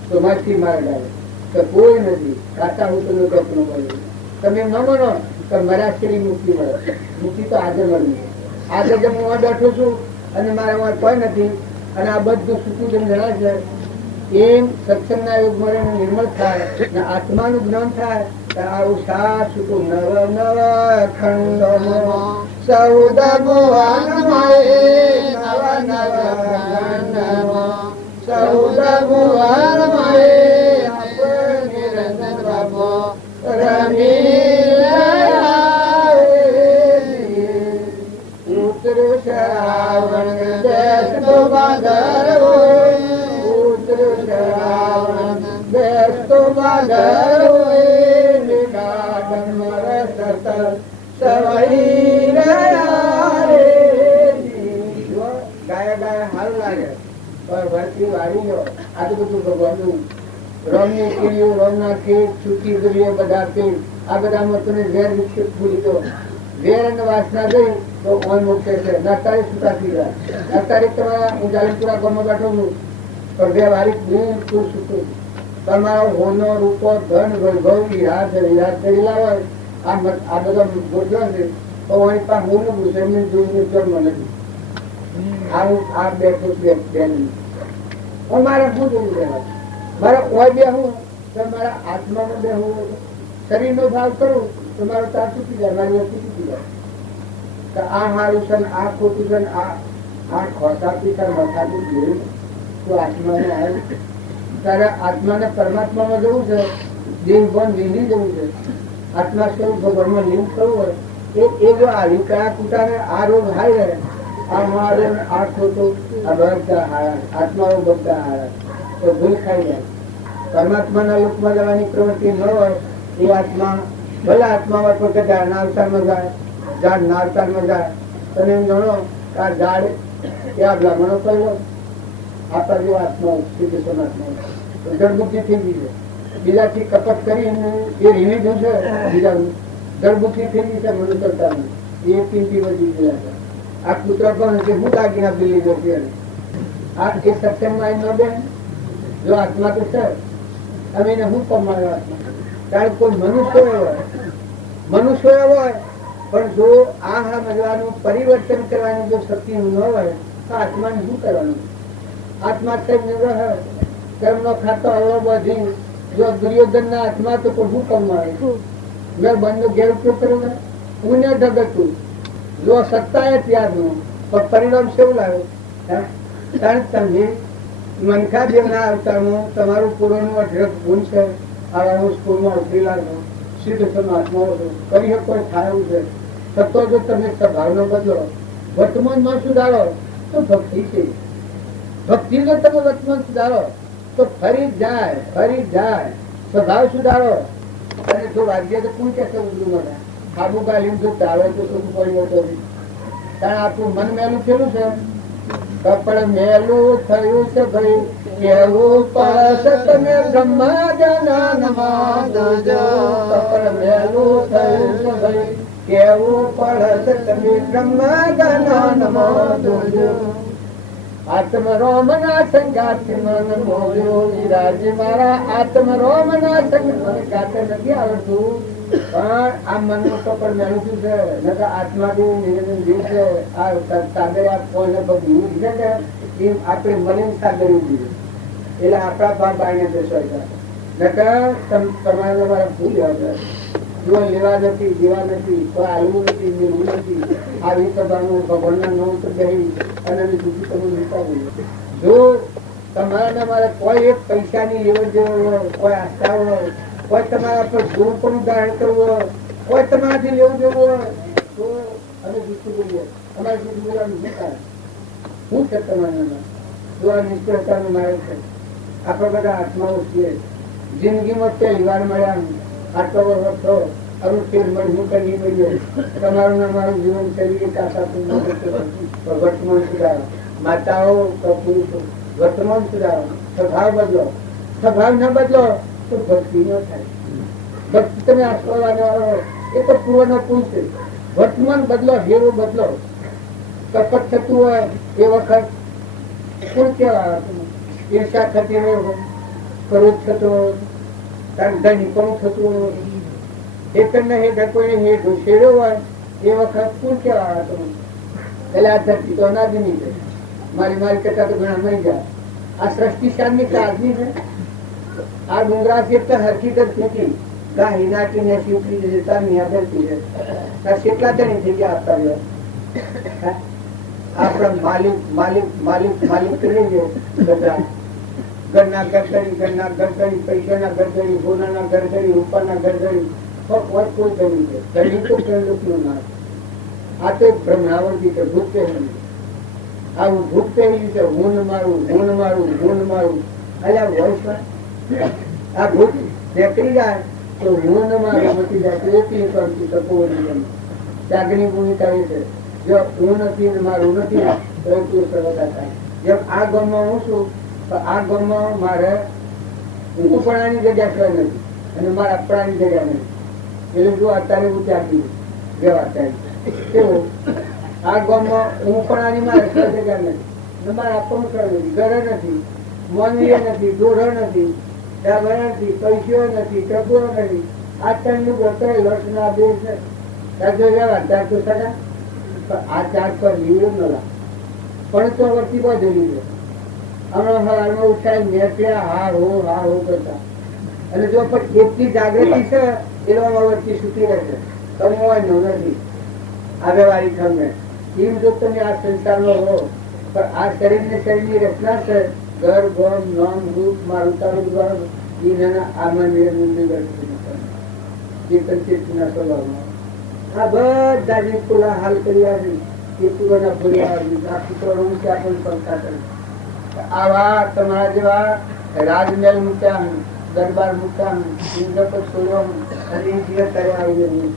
તો માથી માર્ગ આવે તો કોઈ નથી. કાતા હું તમને કલ્પનો મળ્યું તમે ન માનો તો મરાશરી મુક્તિ મળે. મુક્તિ તો આજે મળી. આજે જેમ હું બેઠો છું અને મારા કોઈ નથી અને આ બધું સુખું જેમ જણાય છે એમ સત્સંગના યુગ મળે નિર્મળ થાય ને આત્માનું જ્ઞાન થાય. આવું સાસુકું નવ નવ ખંડ સૌદા ભુવન નવ નવ ખંડ સૌદા ભુવન નિરંજન બાબો રમી ઉત્તર શ્રાવણ દેશ તો બાદર બેસતો બાદર ગાયા ગાયા હાલ લાગે પણ ભરતી વાળી લો. આ તો બધું ભગવાનનું રમની કીડીઓ, રમના કીટ, છૂટી દુરીઓ બધા કીટ આ બધામાં તમે ઝેર વિકસિત ભૂલી દો. ઝેર અને વાસના ગઈ તો ઓન મુક્ત છે. અત્યારે છૂટા થઈ ગયા. અત્યારે તમારા હું જાલનપુરા ગામમાં બેઠો છું પણ વ્યવહારિક બિલકુલ છૂટું. તમારો હોનો રૂપો ધન વૈભવ વિરાટ વિરાટ કરેલા હોય આ બધા ગોઠવો છે તો વળી પાસે હું મુસલમાન જોઈને જન્મ નથી. આવું આ બેઠું બેન મારે શું જોવું રહેવાય. મારે ઓય બેહું તો મારા આત્મામાં બેહવું, શરીરનો ભાવ કરું તો મારો તાર તૂટી જાય, મારી વસ્તુ તૂટી જાય. તો આ મારું છે આ ખોટું છે આ ખોટાથી તાર મથાથી જોયું તો આત્માને આવે. તારે આત્માને પરમાત્મામાં જવું છે, દિન પણ લીલી જવું છે. આત્મા સ્વરૂપ ભગવાનમાં લીન કરવું હોય એ જો આ વિકળા કૂટાને આ રોગ હાય રહે, આ મારો આ ખોટું, આ બધા હારા, આત્માઓ બધા હારા, તો ભૂલ ખાઈ જાય. પરમાત્માના લોકમાં જવાની પ્રવૃત્તિ ન હોય એ આત્મા ભલે આત્મામાં પણ કદાચ નાવતારમાં જાય, ઝાડ નાવતારમાં જાય. તમે એમ જાણો કે આ ઝાડ ત્યાં બ્રાહ્મણો પહેલો આપણા જેવો આત્મા શ્રી કૃષ્ણ આત્મા જળબુદ્ધિ થઈ ગઈ છે. બીજાથી કપટ કરીને એ રીણી જશે, બીજા જળબુદ્ધિ થઈ ગઈ છે. મને કરતા એ કિંમતી વધી ગયા છે. આ પુત્ર પણ છે હું દાગીના બિલ્લી જતી આ એ સત્સંગમાં ન બેન જો આત્મા તો છે અમે એને હું કમાયો આત્મા. કારણ કોઈ મનુષ્ય એવો હોય પણ જો આ સમજવાનું પરિવર્તન કરવાની જો શક્તિ ન હોય તો આત્માને શું કરવાનું? આત્મા કર્મ નો ખાતો અવળો બધી જો દુર્યોધન ના આત્મા તો કોઈ શું કમાય? મેં બંધ ઘેર ઉપયોગ કર્યો ને હું ને ઢગતું જો સત્તા એ ત્યારનું પણ પરિણામ શું લાવ્યો? કારણ તમે મનખા દેવના અવતારનું તમારું પૂર્વનું અઢળક ગુણ છે. આ હું સ્કૂલમાં ઉતરી લાગો સીધું તમે આત્માઓ કરી શકો થાય એવું છે. સત્તો જો તમે સ્વભાવનો બદલો, વર્તમાનમાં સુધારો તો ભક્તિ છે. ભક્તિ જો તમે વર્તમાન સુધારો તો ફરી જાય સ્વભાવ સુધારો. અને જો વાગ્ય તો કોણ કે ઉજળું આબુ ગાલીને જો ચાલે તો શું પડ્યો તો કારણ આપણું મન મેલું થયેલું છે. કપડ મેલું થયું છે ભાઈ કેવું પડશે તમે બ્રહ્માજનાનમાં દોજો. કપડ મેલું થયું છે ભાઈ કેવું પડશે તમે બ્રહ્માજનાનમાં દોજો. આત્મ રોમ ના સંગાથી મન મોજો વિરાજી મારા આત્મ રોમ ના સંગ મને ગાતે નથી આવડતું પણ આ મન નું કપડ મેળવું છે. આત્મા જેવું નિરંજન જીવ છે. આ સાગર કોઈને બધું આપણે મલિન સાગર જીવે એટલે આપણા બાપ આઈને બેસવા તમારે મારા ભૂલ આવશે. જો લેવા નથી દેવા નથી કોઈ આલવું નથી મેળવું નથી આવી સભાનું ભગવાનના નામ તો ગઈ અને બીજું તમે નીકળવું. જો તમારે મારે કોઈ એક પૈસાની લેવડ દેવડ હોય, કોઈ આસ્થા હોય, કોઈ તમારા પર ગુણ પણ ઉદાહરણ કરવું હોય, કોઈ તમારાથી લેવું દેવું હોય તો અમે જૂઠું બોલીએ. અમારે જૂઠું બોલવાનું શું કારણ? શું છે તમારા જો આ નિષ્ફળતાનું મારે છે. આપણે બધા આત્માઓ છીએ. જિંદગીમાં પહેલી વાર મળ્યા આટલો વર્ષ થયો હવે ફેર મળ્યું કરી મળ્યો. તમારું અમારું જીવન શૈલી વર્તમાન સુધારો. માતાઓ પુરુષો વર્તમાન સુધારો. સ્વભાવ બદલો. સ્વભાવ ન બદલો તો ભક્તિ ન થાય. ભક્તિ તમે આસ્વાદવાનો એ તો પૂર્વનો પુરુષ છે. વર્તમાન બદલો, હેરો બદલો. કપટ થતું હોય એ વખત શું કેવા ઈર્ષા થતી હોય, ક્રોધ થતો હોય, ધણી પણ થતું હોય, એકને હેઠ કોઈને હેઠ શેડ્યો હોય એ વખત શું કેવા એટલે આ ધરતી તો અનાદિની છે. મારી કરતા તો ઘણા મરી જાય. આ સૃષ્ટિ શાનની આદમી છે. આ ડુંગરા છે તો હરકીકત નથી ગાહી નાખીને શીખી જતા ધરતી છે. કેટલા ધણી થઈ ગયા આપતા આપણા માલિક માલિક માલિક માલિક કરી બધા ઘરના ગરદડી, પૈસાના ગરદડી, સોનાના ગરદડી, રૂપાના ગરદડી, કોઈ ગરડી છે. ગરડી તો કેવું ના. આ તો બ્રહ્માવર્તી છે. ભૂત પહેરી આવું ભૂત પહેર્યું છે. હું મારું અલ્યા વોઇસમાં આ ભૂત નીકળી જાય તો હું મારું મચી જાય તો એકલી કરતી તકો ત્યાગની ભૂમિકા એ છે. જો હું નથી ને મારું નથી તો એટલું સરળતા થાય. જેમ આ ગામમાં હું છું તો આ ગામમાં મારે ઉપરાની જગ્યા કઈ નથી અને મારા આપણાની જગ્યા નથી. એટલે જો અત્યારે હું ત્યાગી વ્યવહાર થાય કેવું આ ગામમાં ઉપરાની મારે જગ્યા નથી, મારે આપવાનું કઈ નથી, ઘર નથી, મોનવીય નથી, દોઢ નથી, ત્યાં નથી, પૈસો નથી, ટકો નથી. આ ત્રણનું ગોતરે લક્ષ ના બે છે. ત્યાં જો વ્યવહાર ત્યાં તો સગા આ ચાર પર લીવડું ન લાગે પણ તો વર્તી બધેલી છે. હમણાં હવારમાં ઉઠાઈ નેટ્યા હા હો કરતા અને જો પણ એટલી જાગૃતિ છે એવામાં વર્તી સુતી રહેશે. કમવાનું નથી આ વ્યવહારિક ખમે એમ જો તમે આ સંસારમાં હો પણ આ શરીરની રચના છે. ઘર ગોમ નામ રૂપ મારું તારું દ્વારા આમાં નિરંજન ચેતનના સ્વભાવમાં આ બધા જે પુલા હાલ કર્યા છે એ પુરોના ભૂલ્યા આ પુત્રો ત્યાં પણ સંસ્થા કરી આવા તમારા જેવા રાજમહેલ મૂક્યા દરબાર મૂક્યા ઇન્દ્ર પર છોડ્યો અને એ જે કર્યા આવી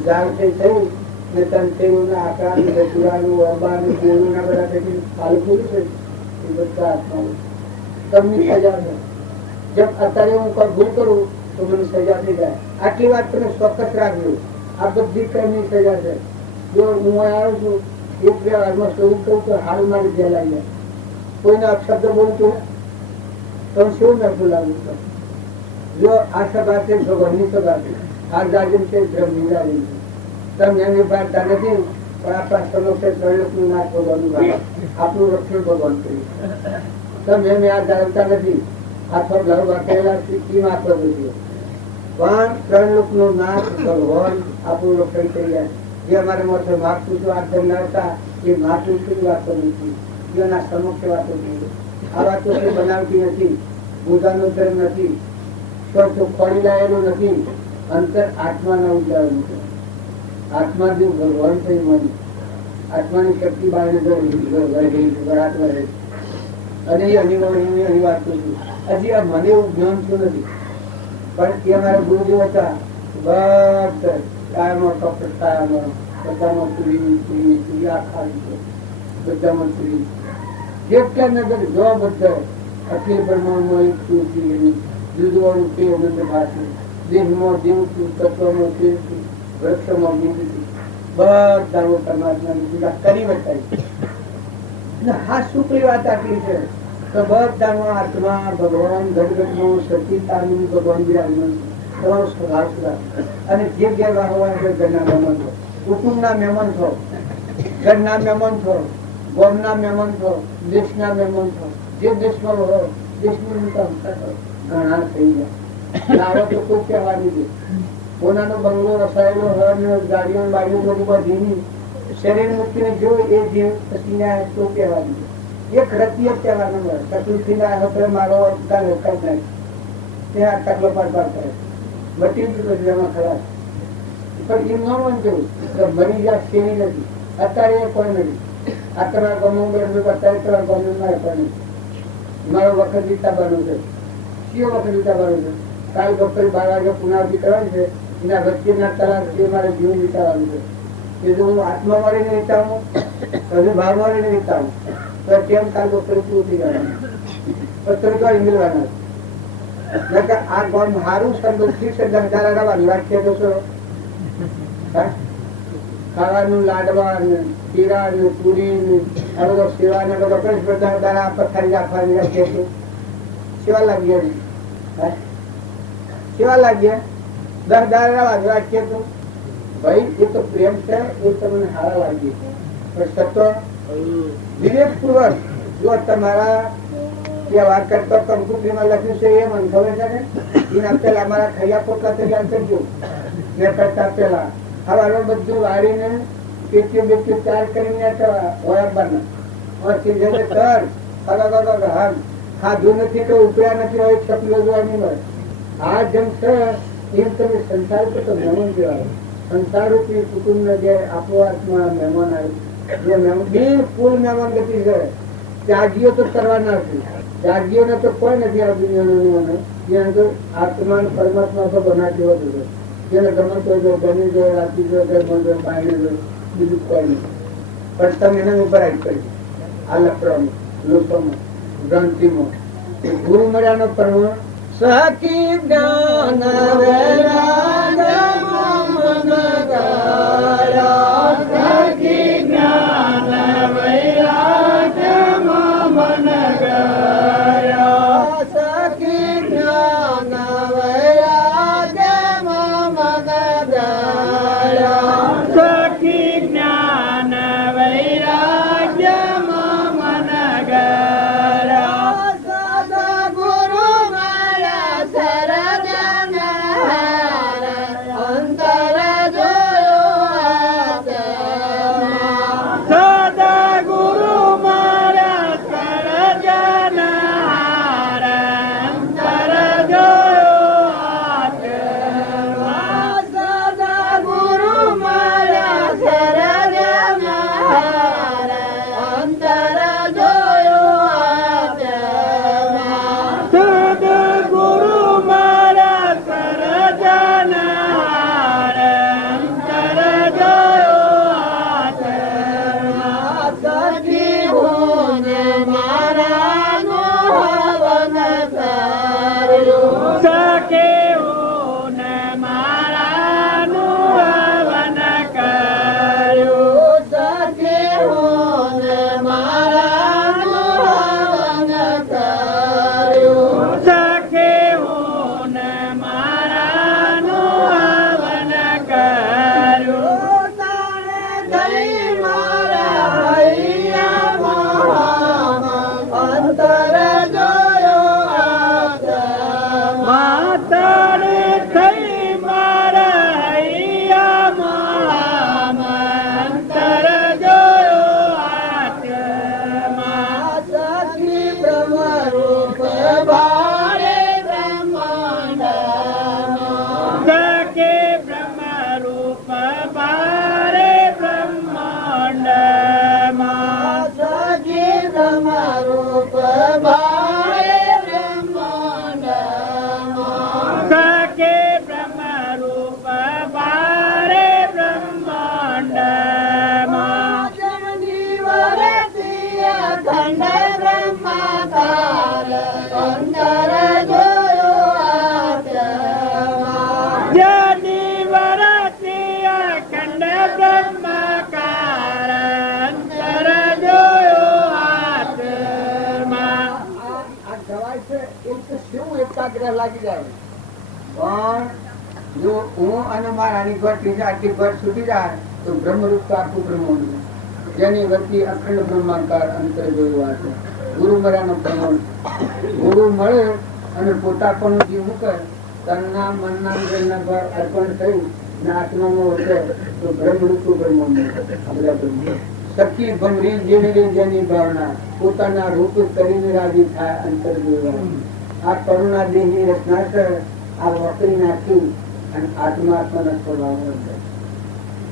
જાણતે થયું ને તંત્રીઓના આકારનું રચુરાનું અબાનું ગોળુના બધા ભેગી ચાલુ કર્યું છે એ બધા આત્માઓ તમને સજા છે જેમ અત્યારે હું કોઈ ભૂલ કરું તો મને સજા થઈ જાય આટલી વાત તમે ચોક્કસ રાખજો આ બધી કર્મની સજા છે જો હું આવ્યો છું એક બે વારમાં સ્વરૂપ કહું તો હાલ મારી જેલ આવી જાય કોઈને અપશબ્દ બોલતું તો શું નતું લાગુ જો આ સભા છે ભગવાનની સભા છે આ ગાર્જન છે બ્રહ્મની ગાર્જન છે તમે એની પાડતા નથી પણ આપણા સમક્ષ ત્રણલોકનું નાશ ભગવાનનું આપણું રક્ષણ ભગવાન કર્યું તમે એને આ જાણતા નથી આખો ઘર વાકેલા સ્થિતિમાં આપડો નથી પણ ત્રણલોકનો નાશ ભગવાન આપણું રક્ષણ કર્યા જે અમારે મોટે માગતું હતું આ ધરના હતા એ માગતું શું વાતો નથી એના સમક્ષ વાતો નથી આ વાતો કઈ બનાવતી નથી પૂજાનો ધર્મ નથી તો ખોડી લાયેલું નથી અંતર આત્માના ઉજાળનું છે આત્મા જે ભગવાન થઈ મન આત્માની શક્તિ બહાર અને એ અનિવાર્ય વાત કરું છું હજી આ મને એવું જ્ઞાન શું નથી પણ એ અમારા ગુરુદેવ હતા બધા કાયમાં ચોક્કસ કાયમાં બધામાં પૂરી આખા બધામાં પૂરી જેટલા નગર જો બધા અખિલ બ્રહ્માંડમાં એક શું દૂધવાળું તે અનંત ભાષું દેહમાં દેવ તત્વમાં તે વૃક્ષમાં બિંદુ બધા પરમાત્માની પૂજા કરી બતાવી હા શુક્લી વાત આપી છે તો બધાનો આત્મા ભગવાન ગદગદનો સચિતાનું ભગવાન બિરાજમાન તમારો સ્વભાવ સુધાર અને જે ગેરવા હોવા છે ઘરના મહેમાન છો કુટુંબના મહેમાન છો ઘરના મહેમાન છો ગામના મહેમાન છો દેશના મહેમાન છો જે દેશમાં રહો દેશનું ઘણા થઈ જાય આવો તો કોઈ કહેવા નહીં કોનાનો બંગલો રસાયેલો હોય ગાડીઓ બાડીઓ બધી બધી શરીર મૂકીને જો એ જીવ પછી તો કહેવા દીધું એક રતિ જ કહેવાનો મળે ચતુર્થી ના હવે મારો રોકાય જ નહીં ત્યાં ટકલો પાર કરે બધી જ એમાં ખરાબ પણ એમ ન માનતું તો મરી ગયા તેની નથી અત્યારે એ કોઈ નથી આ તમારા ગમો અત્યારે તમારા ગમમાં પણ મારો વખત જીતા બનવું છે કયો વખત જીતા બનવું છે કાલ બપોરે 12 વાગે પુનરાવૃત્તિ કરવાની છે એના વચ્ચેના કલાક જે મારે જીવન વિચારવાનું છે કે જો હું આત્મા મળીને વિચારું હજુ ભાવ મળીને વિચારું તો કેમ કાલ બપોરે પૂરું થઈ જવાનું પત્ર તો મિલવાના આ ગામ સારું સંતોષી છે ધંધારા રવાનું વાક્ય તો ખાવાનું લાડવા પીરા ને પૂરી ને આ બધો સેવા ને બધો કઈ બધા દાડા પથારી રાખવાની રાખીએ છીએ સેવા લાગીએ કેવા લાગ્યા 10 દાડા વાક્ય તો ભાઈ એ તો પ્રેમ છે એ તમને સારા લાગી પણ સતો વિવેક પૂર્વક જો તમારા વાત કરતો કંકુત્રીમાં લખ્યું છે એ મને ખબર છે ને એના પેલા અમારા ખૈયા પોટલા તૈયાર કરજો મેં કરતા પેલા હવે બધું વાળીને પેટીઓ બેટીઓ તૈયાર કરીને વરાબરના કર ખાધું નથી કે ઉપડ્યા નથી હવે છપલો જોવા નહીં મળે આ જેમ છે એમ તમે સંસાર તો મહેમાન કહેવાય સંસાર રૂપી કુટુંબ ને જે આપોઆત્મા મહેમાન આવે જે બિલકુલ મહેમાન ગતિ છે ત્યાગીઓ તો કરવાના નથી ત્યાગીઓને તો કોઈ નથી આ દુનિયાનો ત્યાં તો આત્મા પરમાત્મા તો બનાવી દેવો જોઈએ જેને ગમતો જો બની જાય રાતી જો ગરબો પાણી જો બીજું કોઈ નહીં પણ તમે એને ઉપર આવી કરી આ લફડામાં લોકોમાં ગ્રંથિમાં ગુરુ મળ્યાનો પરમ સખી જ્ઞાન વૈરાગ મન ગાયા સખી જ્ઞાન વૈરાગ મન ગાયા સખી જ્ઞાન વૈરાગ મન ગાયા સખી જ્ઞાન વૈરાગ મન ગાયા સદા ગુરુ મારા શરણ હારા કેવું ને મારાનું હવન કર્યું કેવું ને મારાનું હવન કર્યું કેવું ને મારાનું હવન કર્યું તારે થઈ મારા હૈયામાં અંતર જોયો માતરે થઈ મારા હૈયામાં અંતર જોયો આત્મા સખી બ્રહ્મરૂપ ભારે બ્રહ્માંડમાં સખે બ્રહ્મરૂપ ભારે બ્રહ્માંડમાં સખી બ્રહ્મરૂપ ભારે બ્રહ્માંડમાં સખે બ્રહ્મરૂપ ભારે બ્રહ્માંડમાં જનની વરતી અખંડ બ્રહ્માકાર અંતર જોયો આત્મા જની વરતી અખંડ બ્રહ્માકાર અંતર જોયો આત્મા આ સવાલ છે એક તો શું એકાગ્રહ લાગી જાય પણ જો હું અને મારાની ઘટ આટલી ઘટ છૂટી જાય તો બ્રહ્મરૂપ તો આખું બ્રહ્માંડ જેની વચ્ચે અખંડ બ્રહ્માંકાર અંતર જોયું આ છે ગુરુ મળ્યાનો પ્રમાણ ગુરુ મળે અને પોતા પણ જીવ મૂકે તનના મનના જનના પર અર્પણ થયું ને આત્મામાં વસે તો બ્રહ્મરૂપ બ્રહ્માંડ આ બધા બ્રહ્મ સખી ભમરી જેની જેની ભાવના પોતાના રૂપ કરીને રાજી થાય અંતર જોયું આ કરુણા દેહની રચના છે આ વકરી નાખી અને આત્માત્માના સ્વભાવમાં છે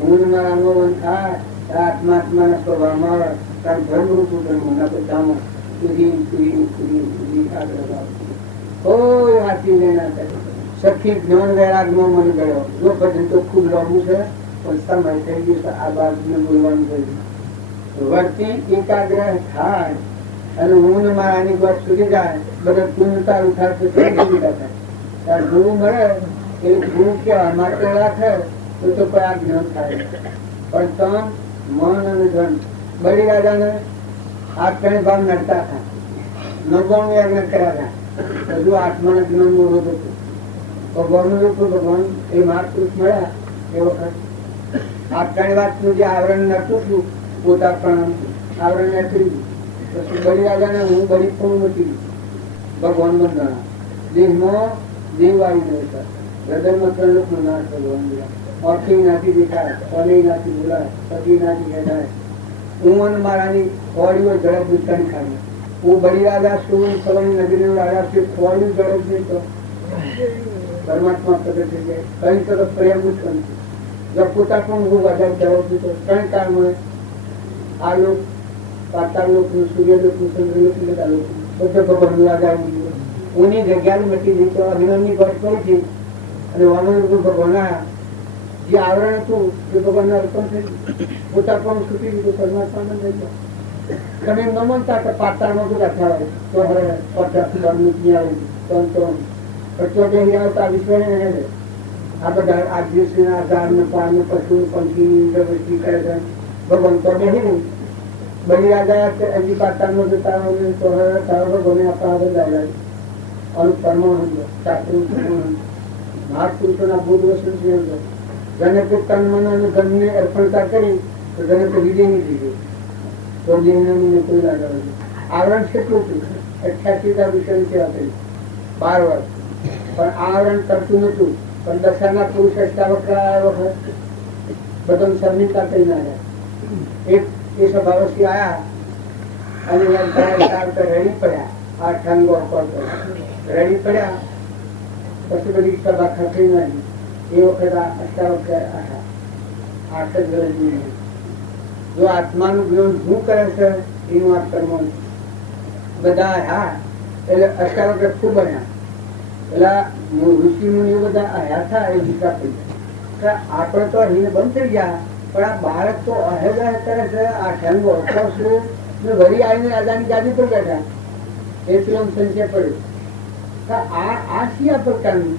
હું મારા અનુભવ થાય આત્માત્માના સ્વભાવમાં કારણ બ્રહ્મરૂપ બ્રહ્મના બધામાં સુધી આગળ આવશે કોઈ વાંચી લેના થાય સખી જ્ઞાન વૈરાગમાં મન ગયો જો ભજન તો ખૂબ લાંબુ છે પણ સમય થઈ ગયો છે આ બાજુને બોલવાનું થયું વર્તી એકાગ્રહ થાય અને હું ને મારાની વાત સુધી જાય બધા પૂર્ણતા ઉઠાડશે ત્યારે ગુરુ મળે એ ગુરુ કેવા માટે રાખે તો કોઈ આ જ્ઞાન થાય પણ તન મન અને ધન બળી રાજાને આ ત્રણ ભાગ નડતા હતા 99 યજ્ઞ કર્યા હતા બધું આત્માના જ્ઞાન નું રોગ હતું ભગવાનનું રૂપ ભગવાન એ મહાપુરુષ મળ્યા એ વખત આ ત્રણ વાતનું જે આવરણ નતું છું પોતા પણ આવરણ નથી પછી બળી રાજાને હું બળી પણ નથી ભગવાન બંધાણા દેહમાં દેવ આવી ગયો છે હૃદયમાં ત્રણ લોક નો નાશ ભગવાન અર્થી નાથી દેખાય પની નાથી બોલાય પતિ નાથી કહેવાય હું અને મારાની ખોડીઓ ઝડપ દુકાન ખાવી હું બળી રાજા છું સવાની નદીનો રાજા છું ખોડી ઝડપ નહીં તો પરમાત્મા પ્રગટ થઈ જાય કઈ તરફ પ્રેમ ઉત્પન્ન જો પોતા પણ હું વધારે ઝડપ છું તો ત્રણ કાળમાં આ લોક પાતાળ લોક નું સૂર્ય લોક નું ચંદ્ર લોક નું બધા લોક બધે ભગવાન રાજા ઉની જગ્યા મટી ગઈ તો અભિનવની ઘટ કરી હતી અને વામન ભગવાન જે આવરણ હતું એ ભગવાન અર્પણ થઈ પોતા પણ છૂટી ગયું પરમાત્મા થઈ ગયો તમે ન માનતા કે પાતાળમાં તો રાખવા આવે તો હવે નીકળી આવી તો પચોતેર આવતા વિશ્વ આ બધા આ દિવસના ઝાડ ને પાન ને પશુ પંખી કરે છે ભગવાન તો બેહી નહીં બળી રાજા હજી પાતાળમાં જતા હોય તો હવે ભગવાને આપણા બધા અનુ પરમાણુ શાસ્ત્ર મહાપુરુષોના બોધ વચન છે જેને તન મન અને ધનને અર્પણતા કરી તો જેને તો વિજય નહીં દીધું તો જીવનને કોઈ લાગે આવરણ કેટલું હતું 88 વિષય છે આપેલું 12 વર્ષ પણ આવરણ કરતું નતું પણ દશાના પુરુષ વખત બધા સમિતા કરી નાખ્યા એક એ સભાવસી આયા અને રેડી પડ્યા આ ઠંગો રેડી પડ્યા પછી બધી સભા ખસી નાખી એ વખત આઠ જ જો આત્માનું જ્ઞાન શું કરે છે એનું આ કર્મ બધા હા એટલે અષ્ટાવક્ર ખૂબ બન્યા પેલા ઋષિ મુનિઓ બધા આયા હતા એ જીતા પડી આપણે તો અહીં બંધ થઈ ગયા પણ આ બાળક તો અહેજા કરે છે આ ઠેંગો વળી આવીને રાજાની ગાદી પર બેઠા એ પેલો સંચય પડ્યો આ શિયા પ્રકારનું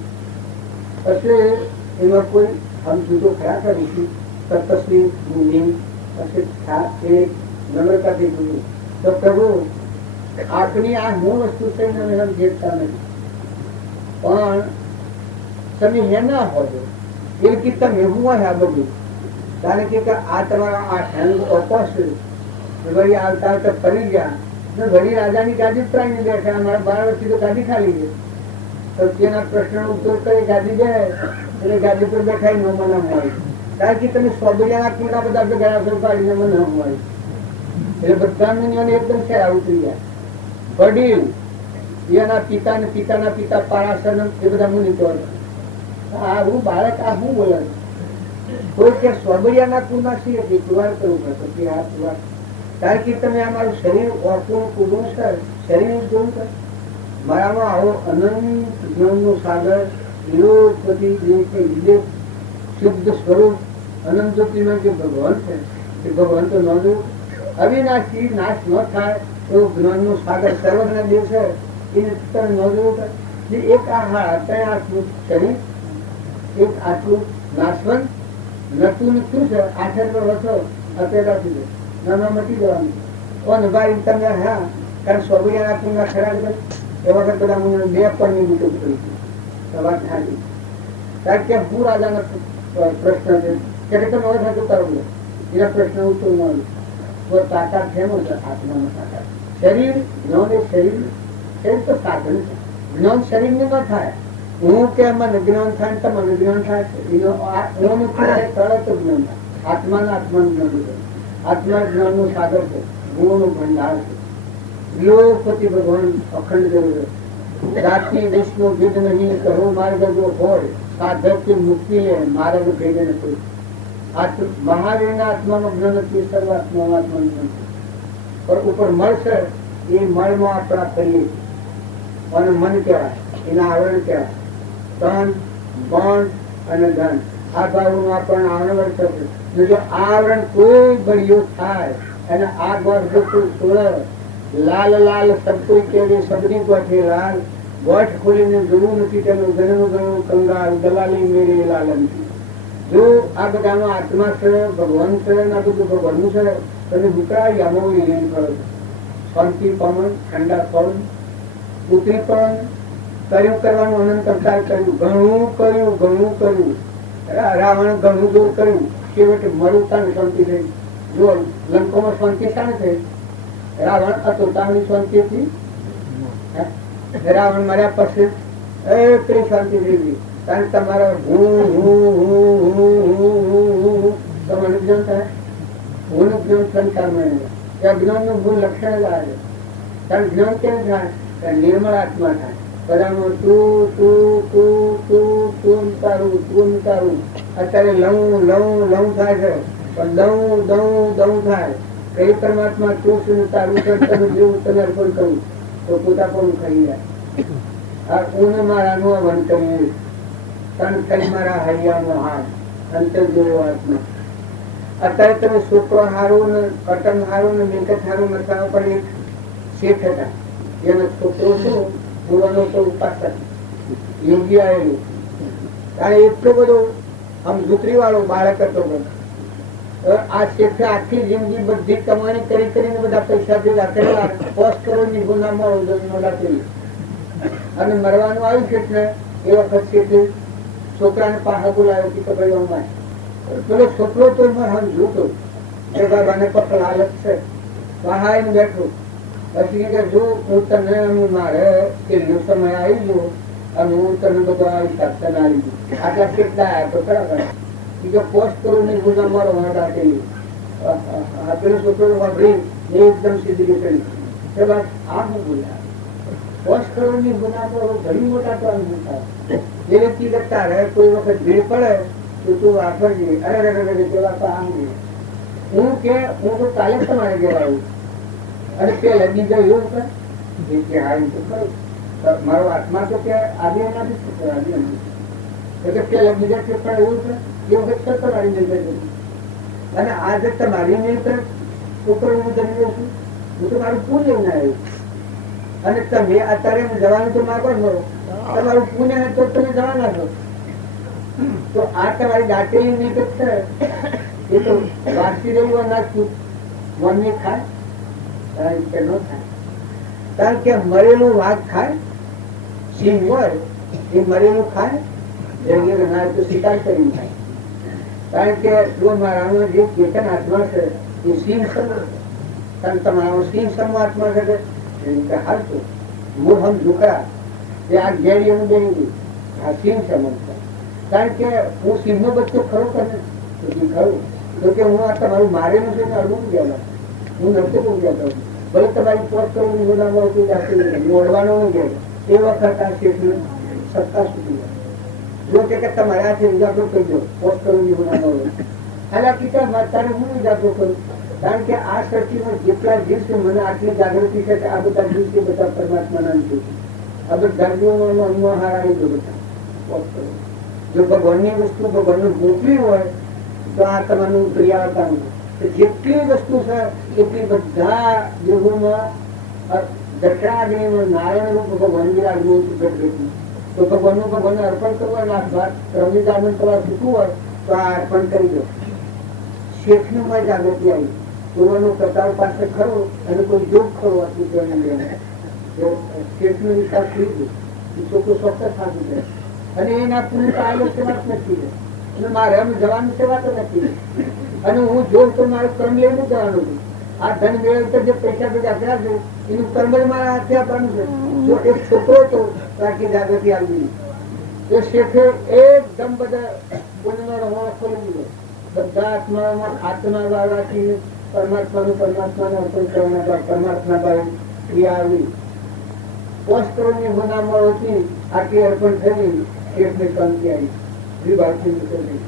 પછી એમાં કોઈ આમ જુદો ખરા કરીશું તપસ્વી નિમ પછી એ નમ્રતાથી જોયું તો પ્રભુ આપની આ હું વસ્તુ છે એને સમજતા નથી, પણ તમે હે ના હોય એ કે તમે હું આ બધું કારણ કે આ તમારા આ હેંગ ઓપોઝિટ વળી આવતા આવતા ફરી ગયા ઘણી રાજાની ગાદી પ્રાણી બેઠા અમારા 12 વર્ષથી તો ગાદી ખાલી ગઈ તો તેના પ્રશ્ન ઉત્તર કરી ગાદી જાય એટલે ગાદી પર બેઠા ન મને હોય કારણ કે તમે સોબરિયાના કુંડા બધા ગયા છો પાડીને મને હોય એટલે બધા એકદમ છે ઉતરી ગયા. વડીલ એના પિતા ને પિતાના પિતા પારાસર એ બધા મુનિ તો આ હું બાળક આ હું બોલે કોઈ કે સોબરિયાના કુંડા છીએ કે પુરાણ કરવું પડશે કે આ પુરાણ કારણ કે તમે અમારું શરીર ઓળખું કુદું છે શરીર જોવું છે મારામાં આવો અનંત જ્ઞાનનો સાગર શુદ્ધ સ્વરૂપ અનંત જ્યોતિનો જે ભગવાન છે એ ભગવાન તો નોંધવું અવિનાશી નાશ ન થાય એવું જ્ઞાનનો સાગર સર્વજ્ઞ દેવ છે એને તમે નોંધવું કે એક અત્યારે આટલું શરીર એક આટલું નાશવંત નતું શું છે આઠ વર્ષો અત્યારે નાના મટી જવાનું કોણ ભાઈ તમે હા કારણ સોબરિયાના કુંડા ખરા એ વખત બધા મને 2 પણની બુટો કરી વાત થાકી કારણ કે હું રાજાના પ્રશ્ન છે કે તમે હવે થતું કરવું એના પ્રશ્ન ઉત્તર ન આવ્યું તો તાકાત છે ને આત્મામાં તાકાત શરીર જ્ઞાન એ શરીર તો સાધન છે જ્ઞાન શરીરને ન થાય હું કે મને જ્ઞાન થાય તો મને જ્ઞાન થાય તરત જ્ઞાન થાય આત્માનું જ્ઞાન આત્મા જ્ઞાન નું સાગર છે ગુણો નું ભંડાર છે લોકપતિ ભગવાન અખંડ જરૂર જાતિ વિષ્ણુ વિધ નહીં કરો માર્ગ જો હોય સાધક થી મુક્તિ લે માર્ગ ભેગે નથી મહાવીર ના આત્માનું જ્ઞાન નથી સર્વાત્મા જ્ઞાન પણ ઉપર મળ છે એ મળમાં આપણા કરીએ અને મન કહેવાય એના આવરણ કહેવાય તન બણ અને ધન આ ભાવનું આપણને આવરણ છે. જો આવરણ કોઈ બળિયો થાય અને આ ગોઠ કોઈ છોડે લાલ લાલ સબ કોઈ કે સબની ગોઠે લાલ ગોઠ ખોલીને જોવું નથી તેનું ગણનું ગણું કંગાળ દલાલી મેરી લાલન જો આ બધાનો આત્મા છે ભગવાન છે આ બધું ભગવાનનું છે તમે ભૂકરાઈ આમાં લીન કરો શાંતિ પવન ઠંડા પવન ઉતરી પણ કર્યું કરવાનું અનંત અવતાર કર્યું ઘણું કર્યું રાવણ ઘણું દૂર કર્યું છેવટે મળું તાને શાંતિ થઈ જો લંકોમાં શાંતિ શાને થઈ રાવણ હતો તાની શાંતિ હતી રાવણ મર્યા પછી એટલી શાંતિ થઈ ગઈ કારણ તમારા તમને જ્ઞાન થાય હું જ્ઞાન સંસારમાં ત્યાં જ્ઞાન નું મૂળ લક્ષણ જ આવે કારણ જ્ઞાન કેમ થાય નિર્મળ આત્મા થાય બધામાં તું તારું અત્યારે લઉં થાય છે પણ દઉં થાય કઈ પરમાત્મા તું તારું જેવું તને અર્પણ કરું તો પોતા પણ ખાઈ જાય આ ઊન મારાનું વન કરીએ તન કઈ મારા હૈયાનો હાથ અંતર જોયો આત્મા અત્યારે તમે છોકરો હારું ને કટન હારું ને મિલકત હારું નતા પણ એક શેઠ હતા એનો છોકરો શું પૂર્વનો તો ઉપાસક યોગી આવેલું ત્યારે એટલો બધો આમ દુતરી વાળો બાળક હતો આ શેઠે આખી જિંદગી બધી કમાણી કરીને બધા પૈસા ભેગા કરેલા 5 કરોડની ગુનામાં રાખેલી અને મરવાનું આવ્યું શેઠને એ વખત શેઠે છોકરાને પાછા બોલાવ્યો કે ભાઈ અમારે પેલો છોકરો તો એમાં જોતો એ બાબાને પકડ હાલત છે પાહા એને બેઠો પછી કે જો હું તને મારે કેનો સમય આવી ગયો અને હું તને બધો આવી શકતા ના આવી ગયું આટલા કેટલા આવ્યા તો ખરા બીજો 5 કરોડની ગુના મારો વાંટ આપેલી પેલો છોકરો વાપરી એકદમ સીધી કરી આ હું બોલ્યા 5 કરોડની ગુના તો ઘણી મોટા તો એ વ્યક્તિ કરતા રહે કોઈ વખત ભીડ પડે તો તું વાપરજે અરે કેવા તો આમ હું તો કાલે તમારે ઘેર આવું અને પેલા બીજા એવું કે હારી તો ખરું મારો આત્મા તો કે આજે નથી પેલા બીજા કે પણ એવું છે એ વખત તમારી નિર્ણય અને આજે તમારી નિર્ણય ઉપર હું જમી છું હું તો મારું પુણ્ય ના આવ્યું અને તમે અત્યારે જવાનું તો માગો છો તમારું પુણ્ય તો તમે જવાના છો તો આ તમારી દાંતેલી નીકળ છે એ તો વાસી રહ્યું અનાજ મનને ખાય કારણ કે ન થાય. કારણ કે મરેલું વાઘ ખાય, સિંહ હોય એ મરેલું ખાય, જંગલ અનાજ તો શિકાર કરીને ખાય. કારણ કે જો મારાનો જે ચેતન આત્મા છે એ સિંહ સમો, કારણ તમારો સિંહ સમો આત્મા છે કે હાલતું હું હમ ઝુકડા એ આ ઘેરી હું બેની આ સિંહ સમજ છે. કારણ કે હું સિંહ નો બચ્ચો ખરો કરે ખરું તો કે હું આ તમારું મારેલું છે ને અડવું ગયા હું નથી બહુ ગયા કરું ભલે તમારી પોત કરવાની ગુનામાં ઓળવાનો ન ગયો એ વખત આ શેઠની સત્તા સુધી જો કે તમારે આ છે ઉજાગરો કરી દો પોત કરવાની ગુનામાં હાલા પિતા તારે હું ઉજાગરો કરું. કારણ કે આ સૃષ્ટિમાં જેટલા જીવ છે મને આટલી જાગૃતિ છે કે આ બધા જીવ છે બધા પરમાત્માના છે. આ બધા દર્દીઓનો અન્વહાર આવી ગયો બધા પોત કરો. જો ભગવાનની વસ્તુ ભગવાનનું મોકલી હોય તો આ તમારું ક્રિયાકામ જેટલી વસ્તુ છે એટલી બધા દેહોમાં દક્ષિણાગ્નિમાં નારાયણ રૂપ ભગવાન વિરાજનું તો ભગવાનનું ભગવાનને અર્પણ કરવાનું રમી દામન કરવા છૂટવું હોય તો આ અર્પણ કરી દો. શેઠનું માં જાગૃતિ આવી પૂર્વનો પ્રતાપ પાસે ખરો અને કોઈ યોગ ખરો શેઠનો વિકાસ થઈ ગયો ચોખ્ખું ચોક્કસ સાધું છે અને એના પૂરી આયોગ સેવા જ નથી અને મારે એમ જવાની સેવા તો નથી અને હું જોઉં તો મારે કર્મ લઈને જવાનું છું. આ ધન મેળવતો જે પૈસા બધા આપ્યા છે એનું કર્મ જ મારા હાથે આપવાનું છે. જો એક છોકરો હતો તો આખી જાગૃતિ આવી એ શેઠે એકદમ બધા પુણ્યનો રવાડો ખોલી દીધો. બધા આત્માઓમાં આત્મા વાળવાથી પરમાત્માને અર્પણ કરવાના પરમાત્મા ભાઈ ક્રિયા આવી પોસ્ટરોની ગુનામાં હતી આટલી અર્પણ થઈ શેઠને શાંતિ આવી દ્વિભાવથી નીકળી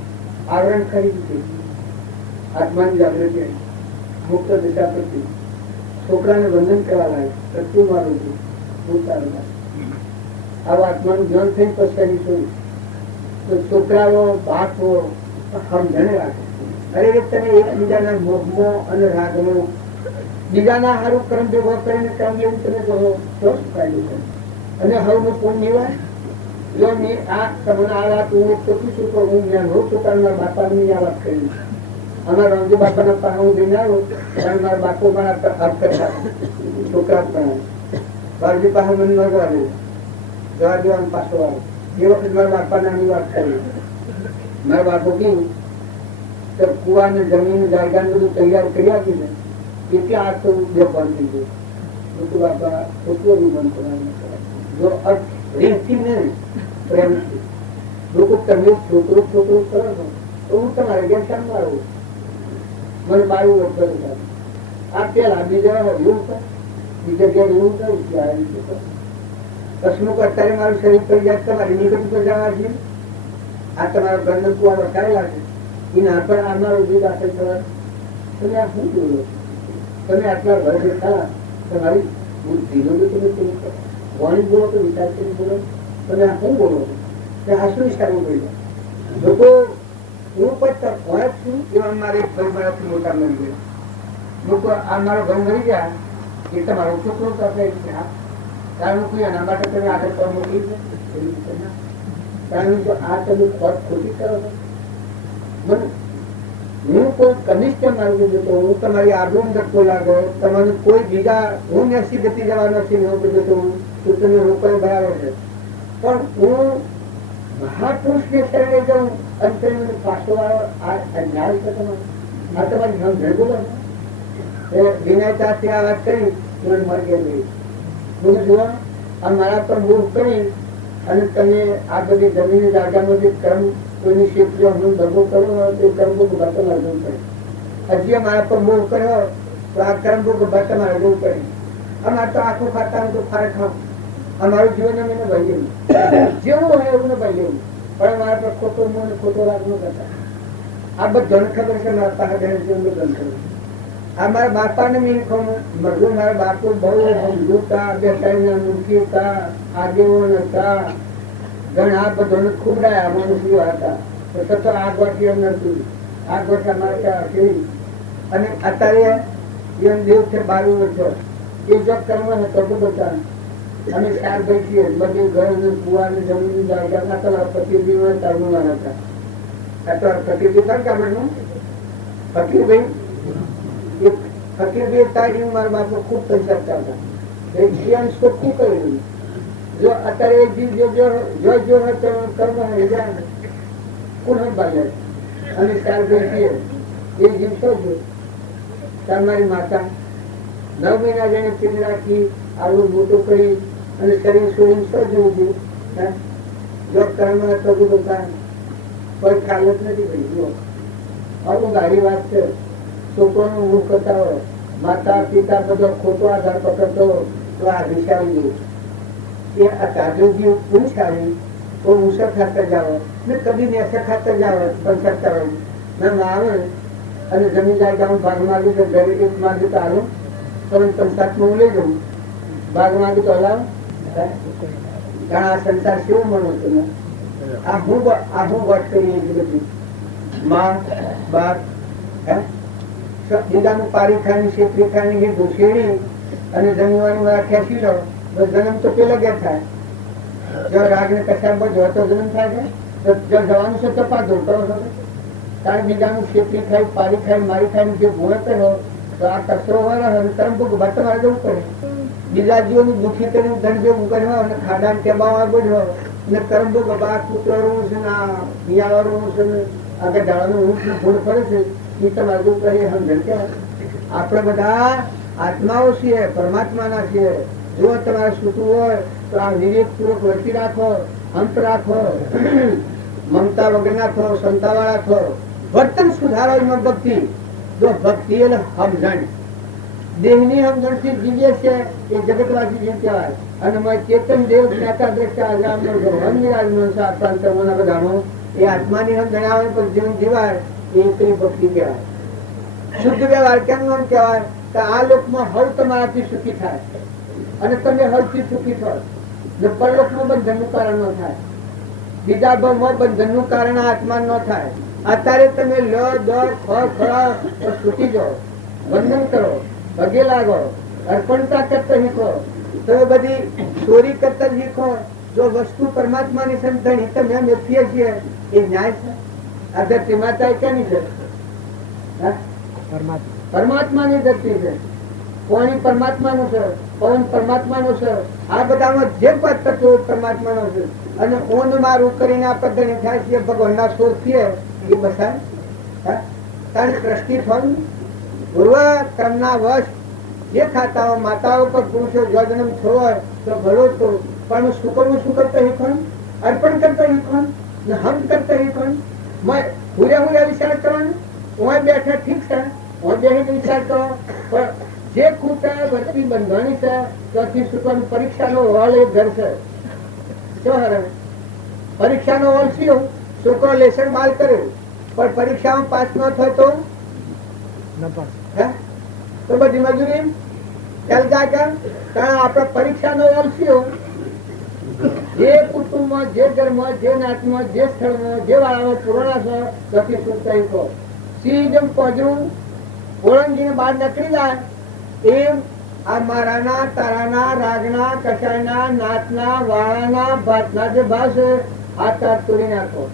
આવરણ ખરીદી થઈ આત્માની જાગૃતિ આવી મુક્ત દિશા પ્રતિ છોકરાને વંદન કરવા લાગે પ્રત્યુ મારું છું હું તારું આવું આત્માનું જ્ઞાન થઈ પછી છોડ્યું તો છોકરાઓ બાપો સમજણે રાખે અરે તમે એકબીજાના મોહમાં અને રાગમાં બીજાના સારું કર્મ ભેગો કરીને કામ લેવું તમે કહો તો ફાયદો છે. અને હવે હું કોણ નિવાય જો મેં આ તમને આ વાત હું પૂછું છું તો હું જ્ઞાન હોઉં છું કારણ મારા બાપાની આ વાત કરી અમારા રામજી બાપાના પાસે હું જઈને આવ્યો કારણ મારા બાપો પણ અર્થ કરતા છોકરા પણ રામજી પાસે મને ન જવા દે જવા દેવાનું પાછો આવે એ વખત મારા બાપાની વાત કરી મારા બાપો કેવું તો કુવાને જમીન જાયગા બધું તૈયાર કરી આપ્યું ને એટલે આ તો બે બંધ થઈ ગયું બાપા છોકરો બી બંધ કરવાનું જો અર્થ રીતથી ને પ્રેમથી લોકો તમે છોકરો છોકરો કરો છો તો હું તમારે ઘેર કામ મારું મને મારું વખત આ પેલા બીજા એવું કરે બીજા ઘેર એવું કરું કસમુક અત્યારે મારું શરીર કરી જાય તમારી નિગમ તો જવા છે આ તમારો ગંદન કુવા વસાયેલા છે એના પર અમારું દૂધ દાખલ કરવા તમે આ શું બોલો તમે આટલા ઘર બેઠા તમારી બુદ્ધિનો બી તમે કેવું કરો વાણી બોલો તો વિચાર કરી બોલો તમે આ શું બોલો છો આ શું વિચારવું પડ્યું લોકો હું પણ હોય જ છું એવા મારે એક ભાઈ મારાથી મોટા મળી ગયા લોકો આ મારો ભાઈ મળી ગયા એ તમારો છોકરો તો આપણે કારણ કોઈ એના માટે તમે આગળ પર મોકલી છે કારણ જો આ તમે ખોટ ખોટી કરો છો હું કોઈ કનિષ્ઠ માર્ગ જતો હું તમારી આગળ ધક્કો લાગો તમારે કોઈ બીજા હું નસી ગતિ જવા નથી જતો તો તમે રોકાઈ બરાબર છે પણ હું મહાપુરુષને શરણે જાઉં અને તમે પાછો વાળો આ ન્યાય છે તમારો આ તમારી ઘર ભેગું બને વિનયતાથી આ વાત કરી મને મળી ગઈ હું જોવા આ મારા પર મોહ કરી અને તમે આ બધી જમીન જાગાનો જે કર્મ કોઈની ક્ષેત્રે હું દગો કર્યો તે કર્મભોગ તમારે જવું પડે હજી મારા પર મોહ કર્યો તો આ કર્મભોગ તમારે જવું પડે અમારે તો આખું ખાતા તો ફારે ખાવ અમારું જીવન અમે ભાઈ લેવું જેવું હોય એવું ને ભાઈ લેવું પણ મારા પર ખોટો મોહ ને ખોટો રાગ ન કરતા આ બધાને ખબર છે મારા પાસે બહેન જીવન બધું ખબર આ મારા બાપાને મેં કહું મરઘું મારા બાપુ બહુ સમજુ હતા બે ટાઈમના મૂકી હતા આગેવાન હતા ઘણા બધાને ખૂબ ડાયા મનુષ્યો હતા તો આ ગોઠી એમ નથી આ ગોઠા મારે ત્યાં કેવી અને અત્યારે એમ દેવ છે 12 વર્ષો એ જો કરવા હતો તો બધા અમે 4 ભાઈ છીએ બધી ઘર કુવાની જમીન જાયગા પતિ દીવા તારવા હતા ફકીરભાઈ કાબરનું ફકીરભાઈ તારી મારા બાપુ ખૂબ પૈસા ચાલતા શું કર્યું જો અત્યારે એક જીવ જો કર્મ કોણ બાલે અને ચાર ભાઈ એ જીવ તો જો તમારી માતા 9 મહિના જઈને પીડ રાખી આવું મોટું કરી અને શરીર છોડીને શું જોવું છું જો કર્મ કબૂલ હોતા કોઈ ખ્યાલ જ નથી પડી જો આવું ગાડી વાત છે છોકરોનું મુખ કરતા હોય માતા પિતા બધો ખોટો આધાર પકડતો તો આ વિચારી એ આ તાજો જીવ પૂછાવી તો ઊંચા ખાતા જાઓ ને કદી ને ऐसा ખાતા જાઓ પણ કરતા હોય ના આવે અને જમીનદાર જાઉં ભાગ માંગ્યું તો ઘરે એક માંગ્યું તો આવું તમે પંચાયતમાં હું લઈ જાઉં ભાગ માંગ્યું તો હલાવ કારણ આ સંસાર કેવું મનો તમે આ હું વાત કરીએ બધી માં બાપ બીજાનું પારી ખાની શેતરી ખાની એ ઘૂસેડી અને જમીનવાળી વાળા ખેંચી લો બસ જન્મ તો પેલા ગયા થાય જો રાગ ને કશાક બધો તો જન્મ થાય છે જો જવાનું છે તો પાછો કરો છો કારણ બીજાનું શેતરી ખાઈ પારી ખાઈ મારી ખાઈ જે ભૂલ કરો તો આ કચરો વાળા કર્મ ભોગ તમારે જવું પડે બીજા જીવોનું દુઃખી કરીને ધન જેવું કરવા અને ખાડા ટેબાવા બધો ને કર્મ ભોગ બા કૂતરું છે ને બિયાવાળું છે ને આગળ ડાળાનું ઊંટ ને ભૂલ ફરે છે એ તમારે જવું કરીએ સમજણ કે આપણે બધા આત્માઓ છીએ પરમાત્માના છીએ જો તમારે છૂટવું હોય તો આ વિવેકપૂર્વક વર્તી રાખો અંત રાખો મમતા વગરના થો સંતાવાળા થો વર્તન સુધારો એમાં ભક્તિ જો ભક્તિ એટલે સમજણ દેહની સમજણથી જીવીએ છે એ જગતવાસી જીવ કહેવાય અને ચેતન દેવ જ્ઞાતા દ્રષ્ટા આજામનો ભગવાન વિરાજમાન છે આત્માંતરમોના બધાનો એ આત્માની સમજણ આવે પણ જીવન જીવાય એ એકલી ભક્તિ કહેવાય શુદ્ધ વ્યવહાર કેમ નો કહેવાય કે આ લોકમાં હળ તમારાથી સુખી થાય અને તમે હળથી સુખી થો ને પરલોકમાં બંધનનું કારણ ન થાય બીજા ભાવમાં બંધનનું કારણ આત્મા ન થાય અત્યારે તમે લ દ ખ ખડા છૂટી જાઓ બંધન કરો પગે લાગો અર્પણતા કરતા શીખો તો બધી ચોરી કરતા શીખો જો વસ્તુ પરમાત્માની સમજણી તમે મેળવીએ છીએ એ ન્યાય છે આ ધરતી માતા ક્યાંની છે પરમાત્માની ધરતી છે પાણી પરમાત્માનું છે પવન પરમાત્માનું છે આ બધામાં જે પદ તત્વો પરમાત્માનો છે અને ઓન મારું કરીને આ પદ્ધતિ થાય છે ભગવાનના સ્વર થઈએ એ બસાય કારણ દ્રષ્ટિ ફળ પૂર્વ કર્મના વશ જે ખાતા હોય માતાઓ પર પુરુષો જન્મ થયો હોય તો ભલો તો પણ શું કરવું શું કરતા શીખવાનું અર્પણ કરતા શીખવાનું ને હમ કરતા શીખવાનું હુર્યા વિચાર કરવાનું હું બેઠા ઠીક છે હું બેહીને વિચાર કરો પણ જે ખૂટા વસ્તી બંધવાની છે ત્યાંથી સુકવાનું પરીક્ષાનો હોલ એક ઘર છે શું હરે પરીક્ષાનો હોલ શું છોકરો લેસન બાલ કર્યો પણ પરીક્ષામાં પાસ ન થાય તો બધી મજૂરી ચાલ જાય કારણ આપડે પરીક્ષાનો હોલ શું જે કુટુંબમાં જે ઘરમાં જે નાતમાં જે સ્થળમાં જે વાળામાં પુરાણા છે ત્યાંથી સુકતા કહો સિંહ જેમ પજરું ઓળંગીને બહાર નીકળી જાય એમ આ મારાના તારાના રાગના કસાયના નાતના વાળાના ભાતના જે ભાવ છે આ તાર તોડી નાખો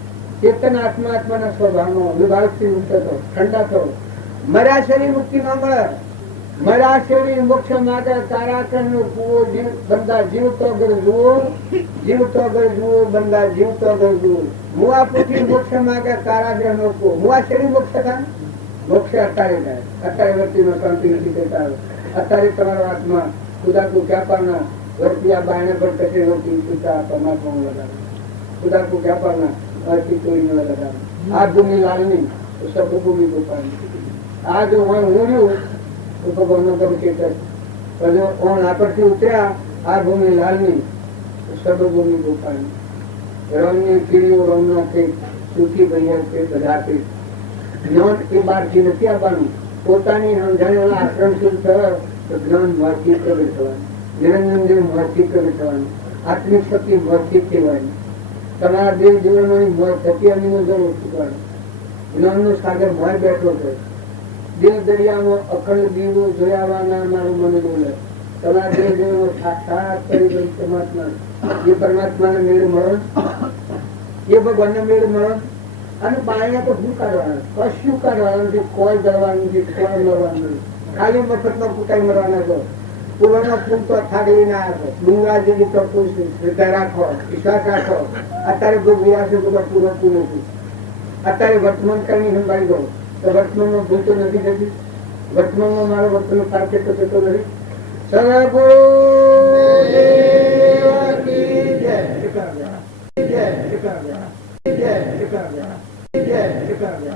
ચેતન આત્માના સ્વભાવનો વિભાગથી મુક્ત થો ઠંડા થો મર્યા શરીર મુક્તિ ન મળે મર્યા શરીર મોક્ષ માટે તારાકણ નો કુવો બંદા જીવતો ગર જુઓ જીવતો ગર જુઓ બંદા જીવતો ગર જુઓ મુઆ પૃથ્વી મોક્ષ માટે કારાગ્રહ નો કુવો મુઆ શરીર મોક્ષ થાય મોક્ષ અત્યારે થાય અત્યારે વ્યક્તિનો શાંતિ નથી કરતા અત્યારે તમારો આત્મા ખુદાકુ વ્યાપારના વર્તિયા બાયણે પર કશે હોતી સુધા પરમાત્મા લગાવે ખુદાકુ વ્યાપારના અર્થી ચોરી ન લગાવે આ ભૂમિ લાલની સબ ભૂમિ ગોપાની આ જો હું ઉડ્યું તો ભગવાનનો ગમ ચેતન જો ઓણ આગળથી ઉતર્યા આ ભૂમિ લાલની સબ ભૂમિ ગોપાની રણની કીડીઓ રમના છે સુખી ભૈયા છે બધા છે જ્ઞાન એ બહારથી નથી આવવાનું પોતાની સમજણ આશ્રમ શુદ્ધ થયો તો જ્ઞાન મહથી પ્રગટ થવાનું નિરંજન દેવ મહથી પ્રગટ થવાનું આત્મિક શક્તિ મહથી કહેવાની તમારા દેવ જીવનની મહ થતી અમીનો જરૂર ચૂકવાનું જ્ઞાનનો સાગર મહ બેઠો છે દેવ દરિયામાં અખંડ દીવો જોયાવાના મારું મન બોલે તમારા દેવ જીવનો સાક્ષાત કરી પરમાત્મા એ પરમાત્માને મેળ મળો એ ભગવાનને મેળ મળો અને બાળને તો શું કરવાનું? કશું કરવાનું નથી, કોઈ જવાનું નથી, કોઈ મરવાનું નથી, ખાલી મફતમાં કુટાઈ મરવાના છો. પૂર્વનો ફૂલ તો થાળી ના આપો, ડુંગરા જેવી તો શ્રદ્ધા રાખો, વિશ્વાસ રાખો. અત્યારે ભોગવ્યા છે બધા પૂરો નથી. અત્યારે વર્તમાન કાળની સંભાળી દો તો વર્તમાનમાં ભૂલ તો નથી થતી. વર્તમાનમાં મારો વર્તમાન પાર્કે તો થતો નથી. સર્વ